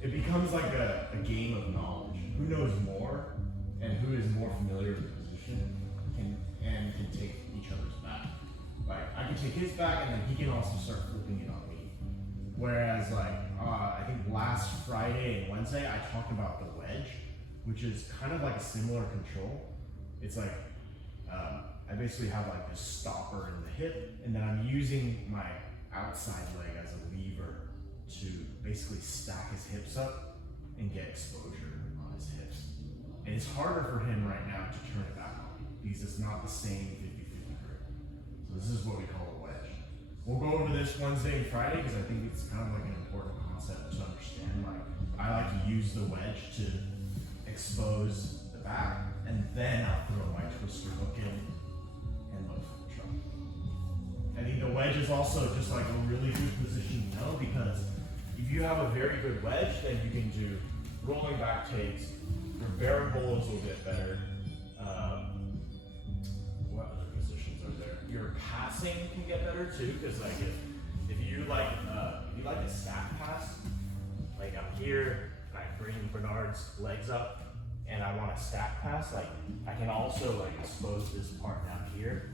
It becomes like a game of knowledge. Who knows more and who is more familiar with the position can take each other's back. Like, I can take his back and then he can also start flipping it on me. Whereas like, I think last Friday and Wednesday, I talked about the wedge, which is kind of like a similar control. It's like, I basically have like this stopper in the hip, and then I'm using my outside leg as a lever to basically stack his hips up and get exposure on his hips. And it's harder for him right now to turn it back on because it's not the same 50-50 grip. So this is what we call a wedge. We'll go over this Wednesday and Friday because I think it's kind of like an important concept to understand. Like, I like to use the wedge to expose the back, and then I'll throw my twister hook in and look for the truck. I think the wedge is also just like a really good position to know, because if you have a very good wedge, then you can do rolling back takes. Your variables will get better. What other positions are there? Your passing can get better too, because like if you like a stack pass, like I'm here, I bring Bernard's legs up, and I want a stack pass, like I can also like expose this part down here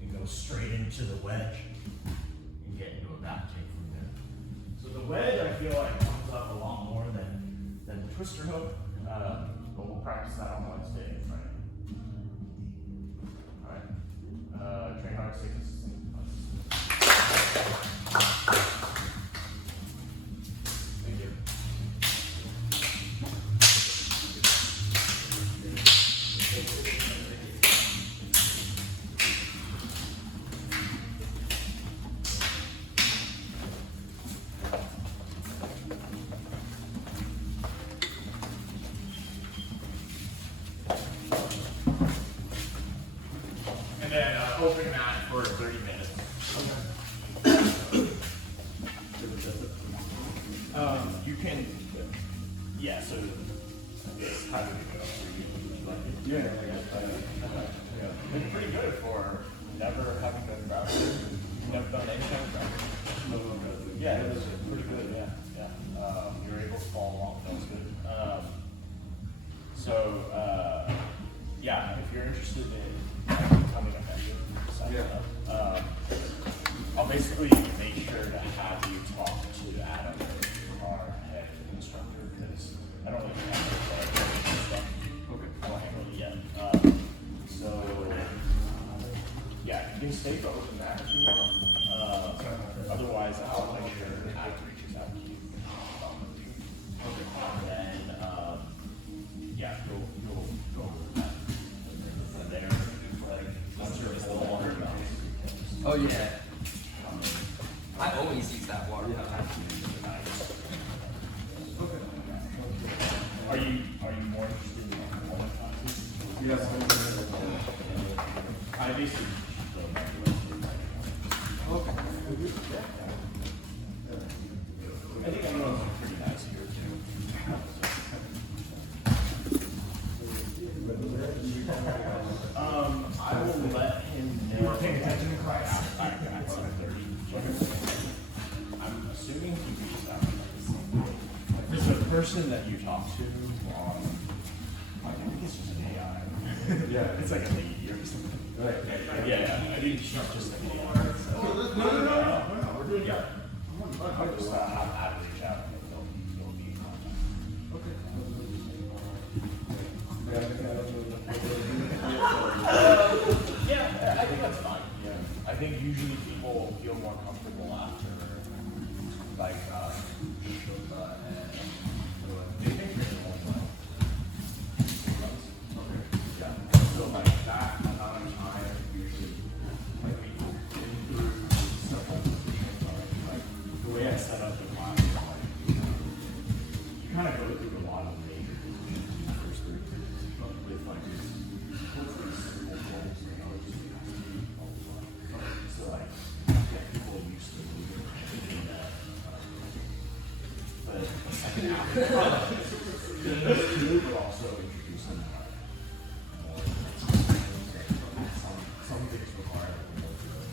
and go straight into the wedge and get into a back take from there. So the wedge, I feel like, comes up a lot more than the twister hook, but we'll practice that on Wednesday and Friday. All right, train hard, stay consistent. Thank you. And then open mat for 30 minutes. You can, yeah, so how do you go? Yeah. It's pretty good for never having done ground. Never done any kind of ground. Yeah, it was pretty good, yeah. You were able to follow along, that was good. Yeah, if you're interested in coming up after, sign up. I'll basically make sure to have you talk to Adam or yeah. I always use that water. Are you more interested in performance classes? Yes. I basically I think everyone's pretty nice here too. I will let him know. You were paying attention in class? At 7:30. I'm assuming he reaches out. Is the person that you talked to on? I think it's just an AI. Yeah. It's like a lady or something. Right. Yeah, I think she's just like an AI. So. No, we're doing Yeah. I just have to reach out and they'll be in contact. Yeah, I think that's fine. Yeah. I think usually people feel more comfortable after like they think you're the only one. Yeah. So like that amount of time usually like we go through stuff like the way I set up the class is like you kind of go through a lot of the major things in the first 3 weeks with like hopefully simple goals, you know, just so like get people used to doing that. But the second half that's good, but also introduce them to like more some things require that we go through.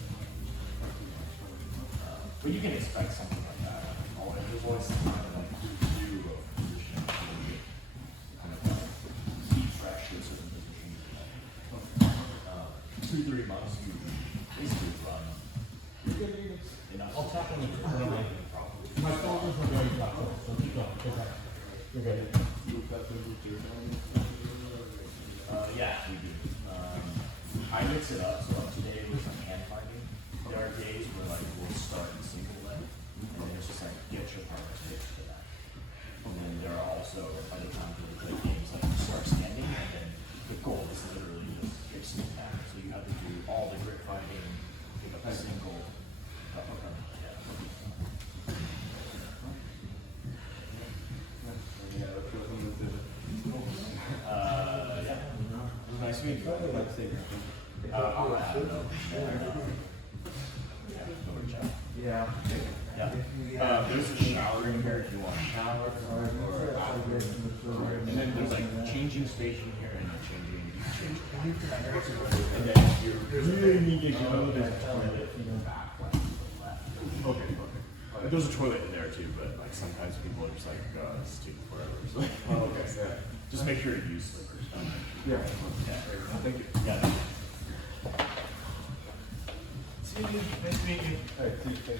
But you can expect something like that. Always, there's always some kind of like view of position kind of like keep fresh in certain positions. 2-3 months to basically run. I'll tap on the My phone is not very fast, so keep going. You're good. Yeah, we do. I mix it up, so today was some hand finding. There are days where like we'll start in single leg, and then it's just like get your partner fixed for that. And then there are also other times where we play games like you start standing, and then the goal is literally just fixing it back. So you have to do all the grip finding, pick up a single. Yeah. Nice to meet you. I'll have it. Yeah. Yeah. There's a shower in here if you want a shower. And then there's like changing station here and a changing. And then if you really need to go, there's a toilet back left. Okay. There's a toilet in there too, but like sometimes people are just like, it's taking forever. So, okay. Yeah. Just make sure to use slippers. Yeah. Thank you. Yeah. See you. Nice to meet you. All right, thank you.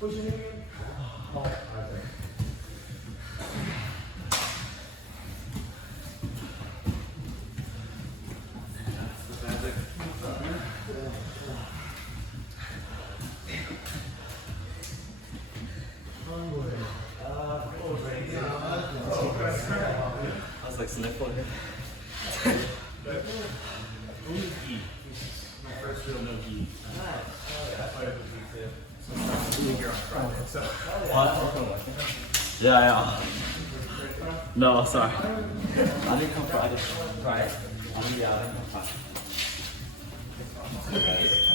What's your name again? Magic. Sniffling. Only ghee. My first real no ghee. Yeah, yeah. No, sorry. I didn't come Friday. Right. I didn't come Friday.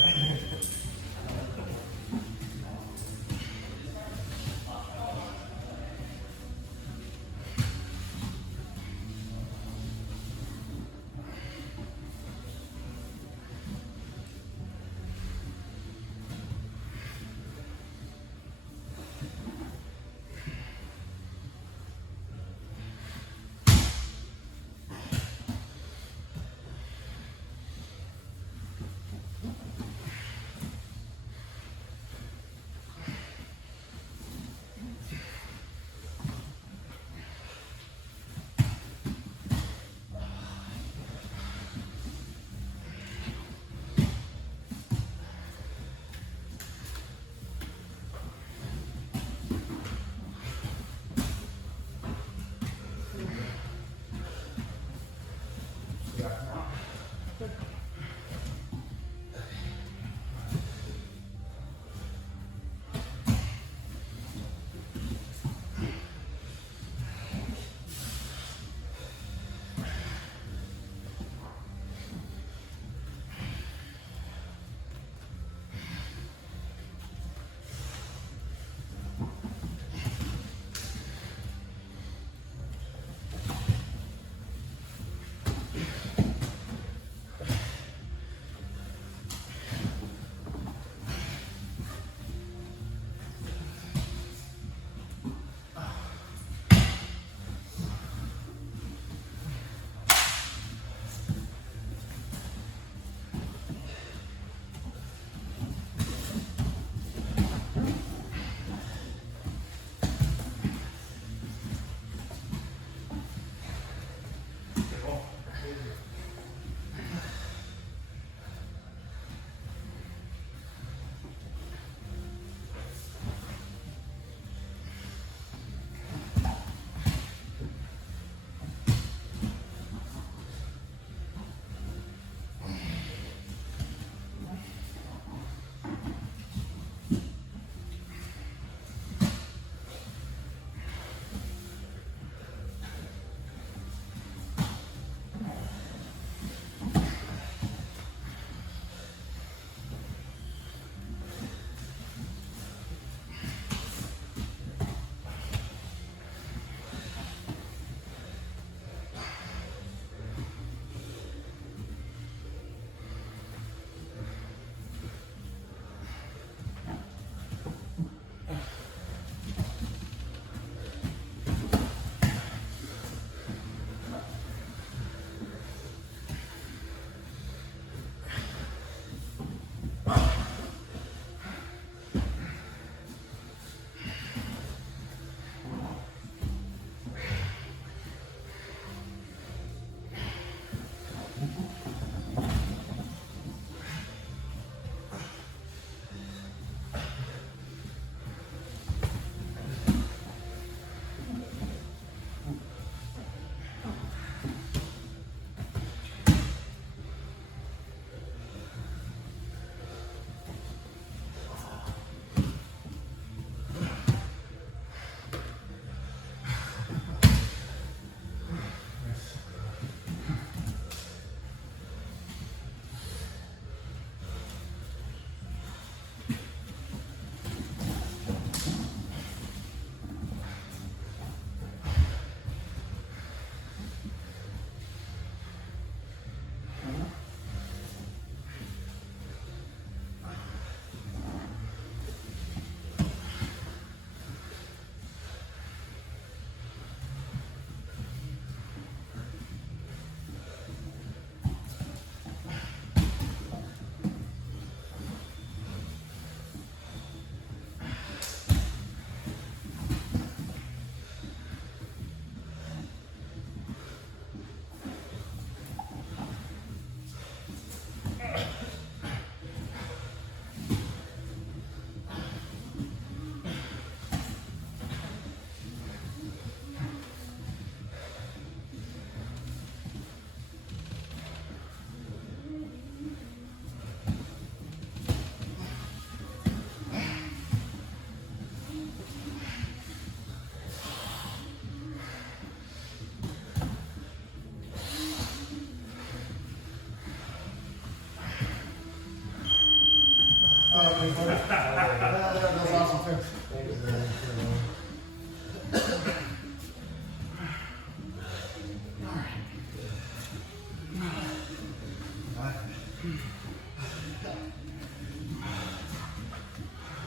That was awesome too. Thank you very much.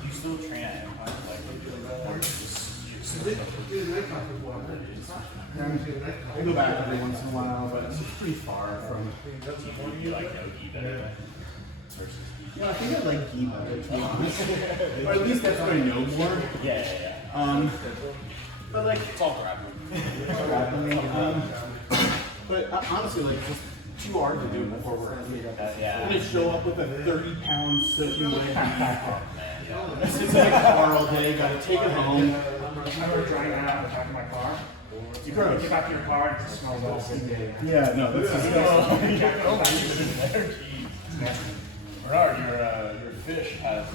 You still train at Empire? I go back every once in a while, but it's pretty far from. You like no-gi better versus Yeah, I think I like gi better, to be honest. Or at least that's what I know more. yeah. But like, It's all grappling. grappling. But honestly, like, just too hard to do before work. Yeah. I'm gonna show up with a 30-pound soaking wet gi. Sits in the car all day, gotta take it home. I remember driving out in the back of my car. You get back to your car and it just smells all stinky. Yeah, no, that's Bernard, your fish has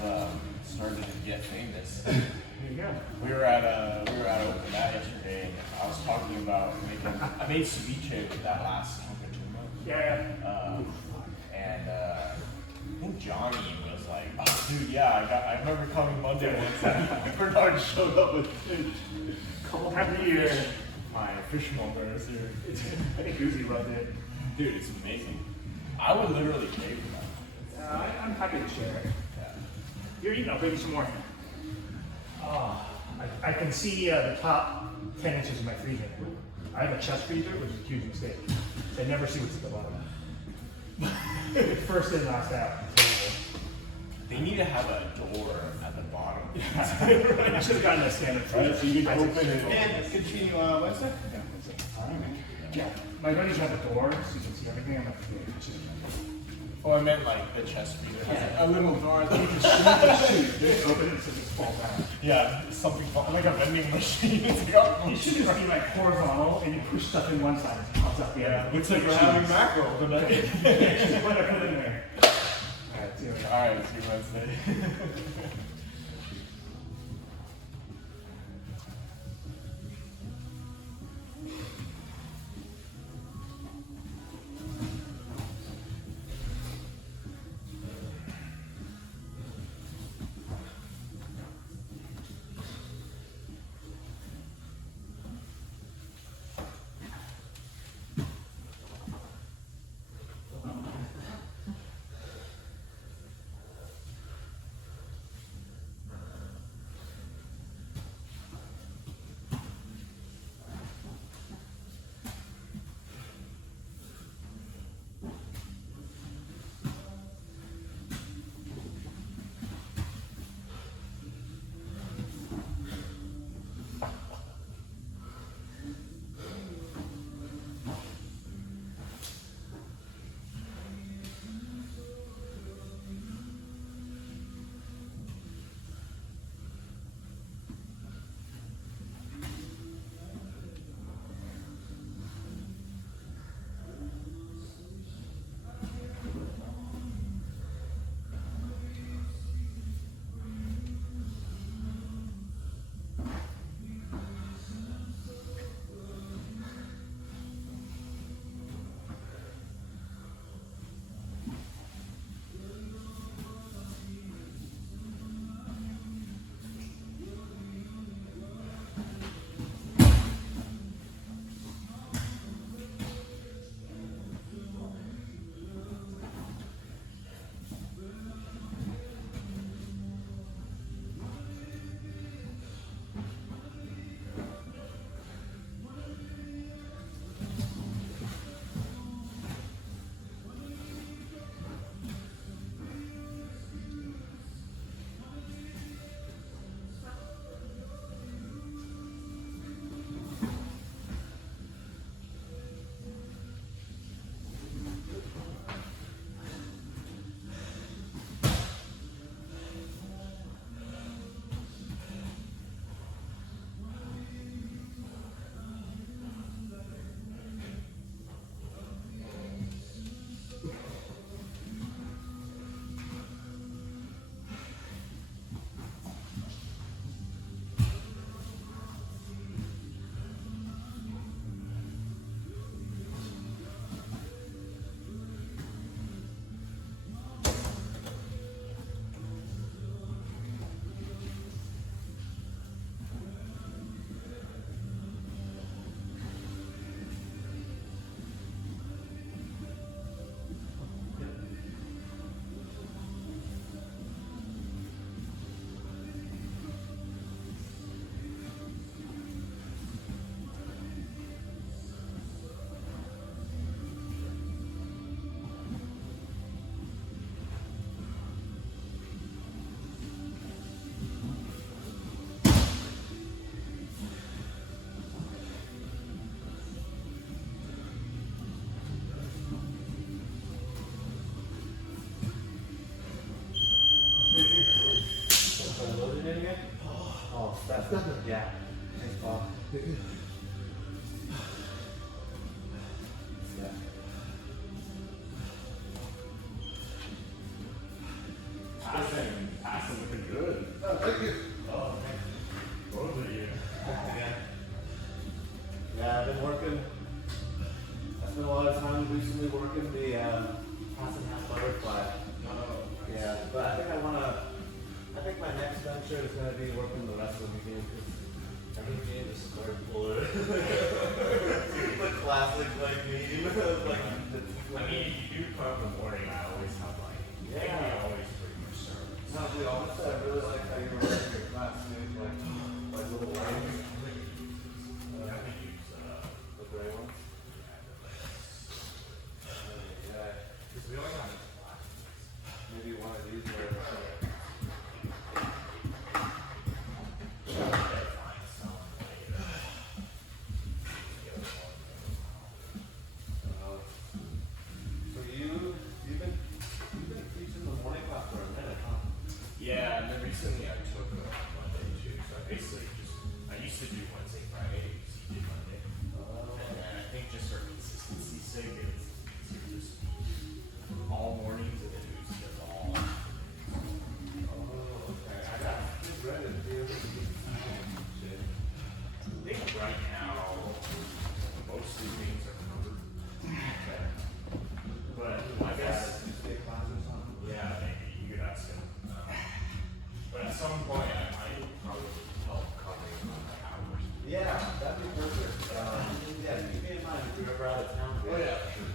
started to get famous. There you go. We were at Open Mat yesterday, and I was talking about I made ceviche with that last uncut. Yeah. And I think Johnny was like, "Oh, dude, yeah, I remember coming Monday once. Bernard showed up with fish." Every year. My fish molders here. I think Uzi rubbed it. Dude, it's amazing. I would literally pay for that. I'm happy to share it. You're eating, I'll bring you some more. Oh, I can see the top 10 inches of my freezer. I have a chest freezer, which is a huge mistake. I never see what's at the bottom. First in, last out. They need to have a door at the bottom. I should have gotten a standard freezer. So you can open it. And continue Wednesday? Yeah, that's it. Yeah, my buddies have a door, so you can see everything. I'm like, Oh, I meant like the chest freezer has a little door that you can just open it so it just falls out. yeah, something like a vending machine. It's like, oh, It should just be like horizontal, and you push stuff in one side, and it pops out the other. looks like we're having mackerel tonight. Just put it in there. Alright, see you later. Alright, see you Wednesday. Oh, Steph. Yeah. Thanks, Paul. Yeah. Passing looking good. Oh, thank you. Oh, thanks. Both of you. Yeah, I've been working. I spent a lot of time recently working the passing half butterfly. Yeah, but I think my next venture is going to be working the rest of the game because every game is square bullet. The classic like meme. Like I mean, if you do come up in the morning, I always have like, I always pretty much serve. No, to be honest, I really like how you were running your class, dude. Like little lines. I can use The gray ones. Yeah. because we only have Maybe one of these where so you've been teaching the morning class for a minute, huh? Yeah, and then recently I took Monday too. So I used to do Wednesday, Friday. So you did Monday. And then I think just for consistency's sake, it's just all mornings and then it was just all. Oh, okay. I got good Reddit too. Shit. I think right now mostly things are covered. But I guess Tuesday class or something. yeah, maybe you could ask him. But at some point I might probably help covering my hours. Yeah, that'd be perfect. Yeah, keep me in mind if you're ever out of town. Oh yeah, sure.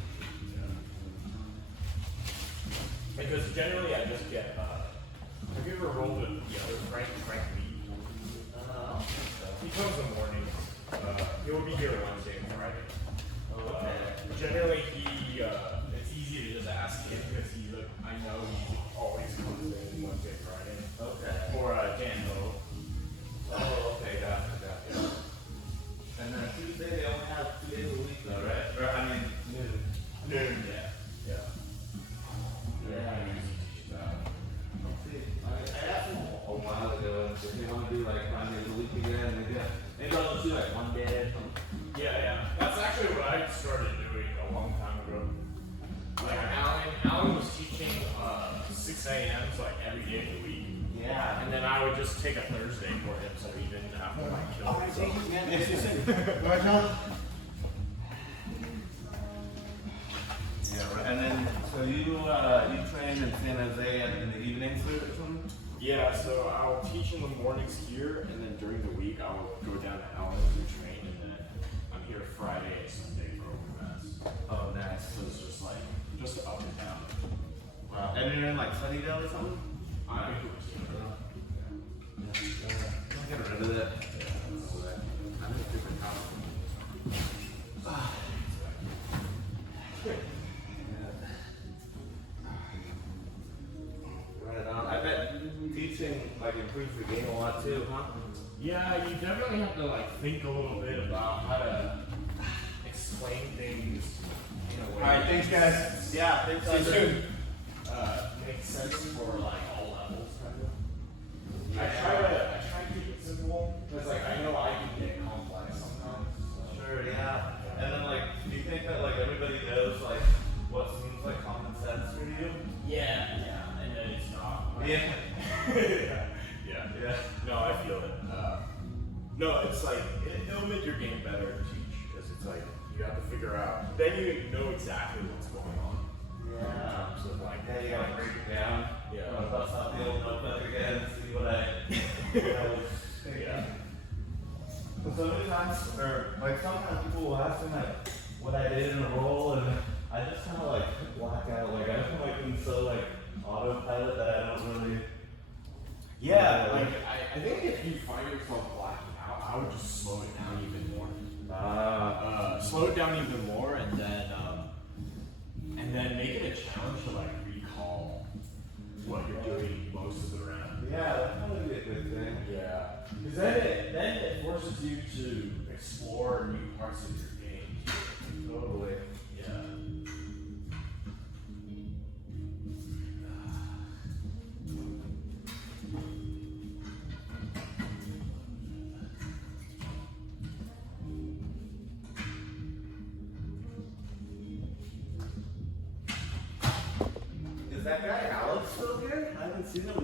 Because generally I just get, have you ever rolled with the other Frank Lee? He comes in the morning, he will be here Wednesday and Friday. Generally he, it's easy to just ask him because he, like, I know he always comes in Wednesday, Friday. Okay. Or, Dan Ho. Oh, okay, gotcha. And then Tuesday they only have 2 days a week though, right? Or I mean, noon. Noon, yeah. Yeah. Yeah. I usually teach that. I asked him a while ago if they want to do like 5 days a week again. Maybe I'll just do like 1 day or something. Yeah. That's actually what I started doing a long time ago. Like Alan was teaching 6 a.m. like every day of the week. Yeah. And then I would just take a Thursday for him so he didn't have to like kill himself. Man, right now. Yeah, right. And then so you train in San Jose in the evenings or something? Yeah, so I'll teach in the mornings here, and then during the week I'll go down to Alan and train, and then I'm here Friday and Sunday for overpass. Oh, nice. So it's just like just up and down. Wow. And you're in like Sunnydale or something? I'm Get rid of that. I'm just different house. Right on. I bet teaching like improves the game a lot too, huh? Yeah, you definitely have to like think a little bit about how to explain things in a way. Alright, thanks guys. Yeah, thanks So soon. makes sense for like all levels kind of. I try to keep it simple because like I know I can get complex sometimes. So. Sure, yeah. And then like, do you think that like everybody knows like what seems like common sense for you? Yeah, and then it's not. Yeah. Yeah. No, I feel it. No, it's like it'll make your game better to teach because it's like you have to figure out. Then you know exactly what's going on. Yeah. So like, Yeah, you gotta break it down. Yeah. I'm gonna bust out the old notebook again and see what I was thinking. Yeah. But so many times, or like sometimes people will ask me like what I did in a role, and I just kind of like black out. Like I'm like in so like autopilot that I don't really. Yeah, like I think if you find yourself blacking out, I would just slow it down even more. Slow it down even more, and then make it a challenge to like recall what you're doing most of the round. Yeah, that's probably a good thing. Yeah, because then it forces you to explore new parts of your game. Totally. Yeah. that guy Alex still here? I haven't seen him in a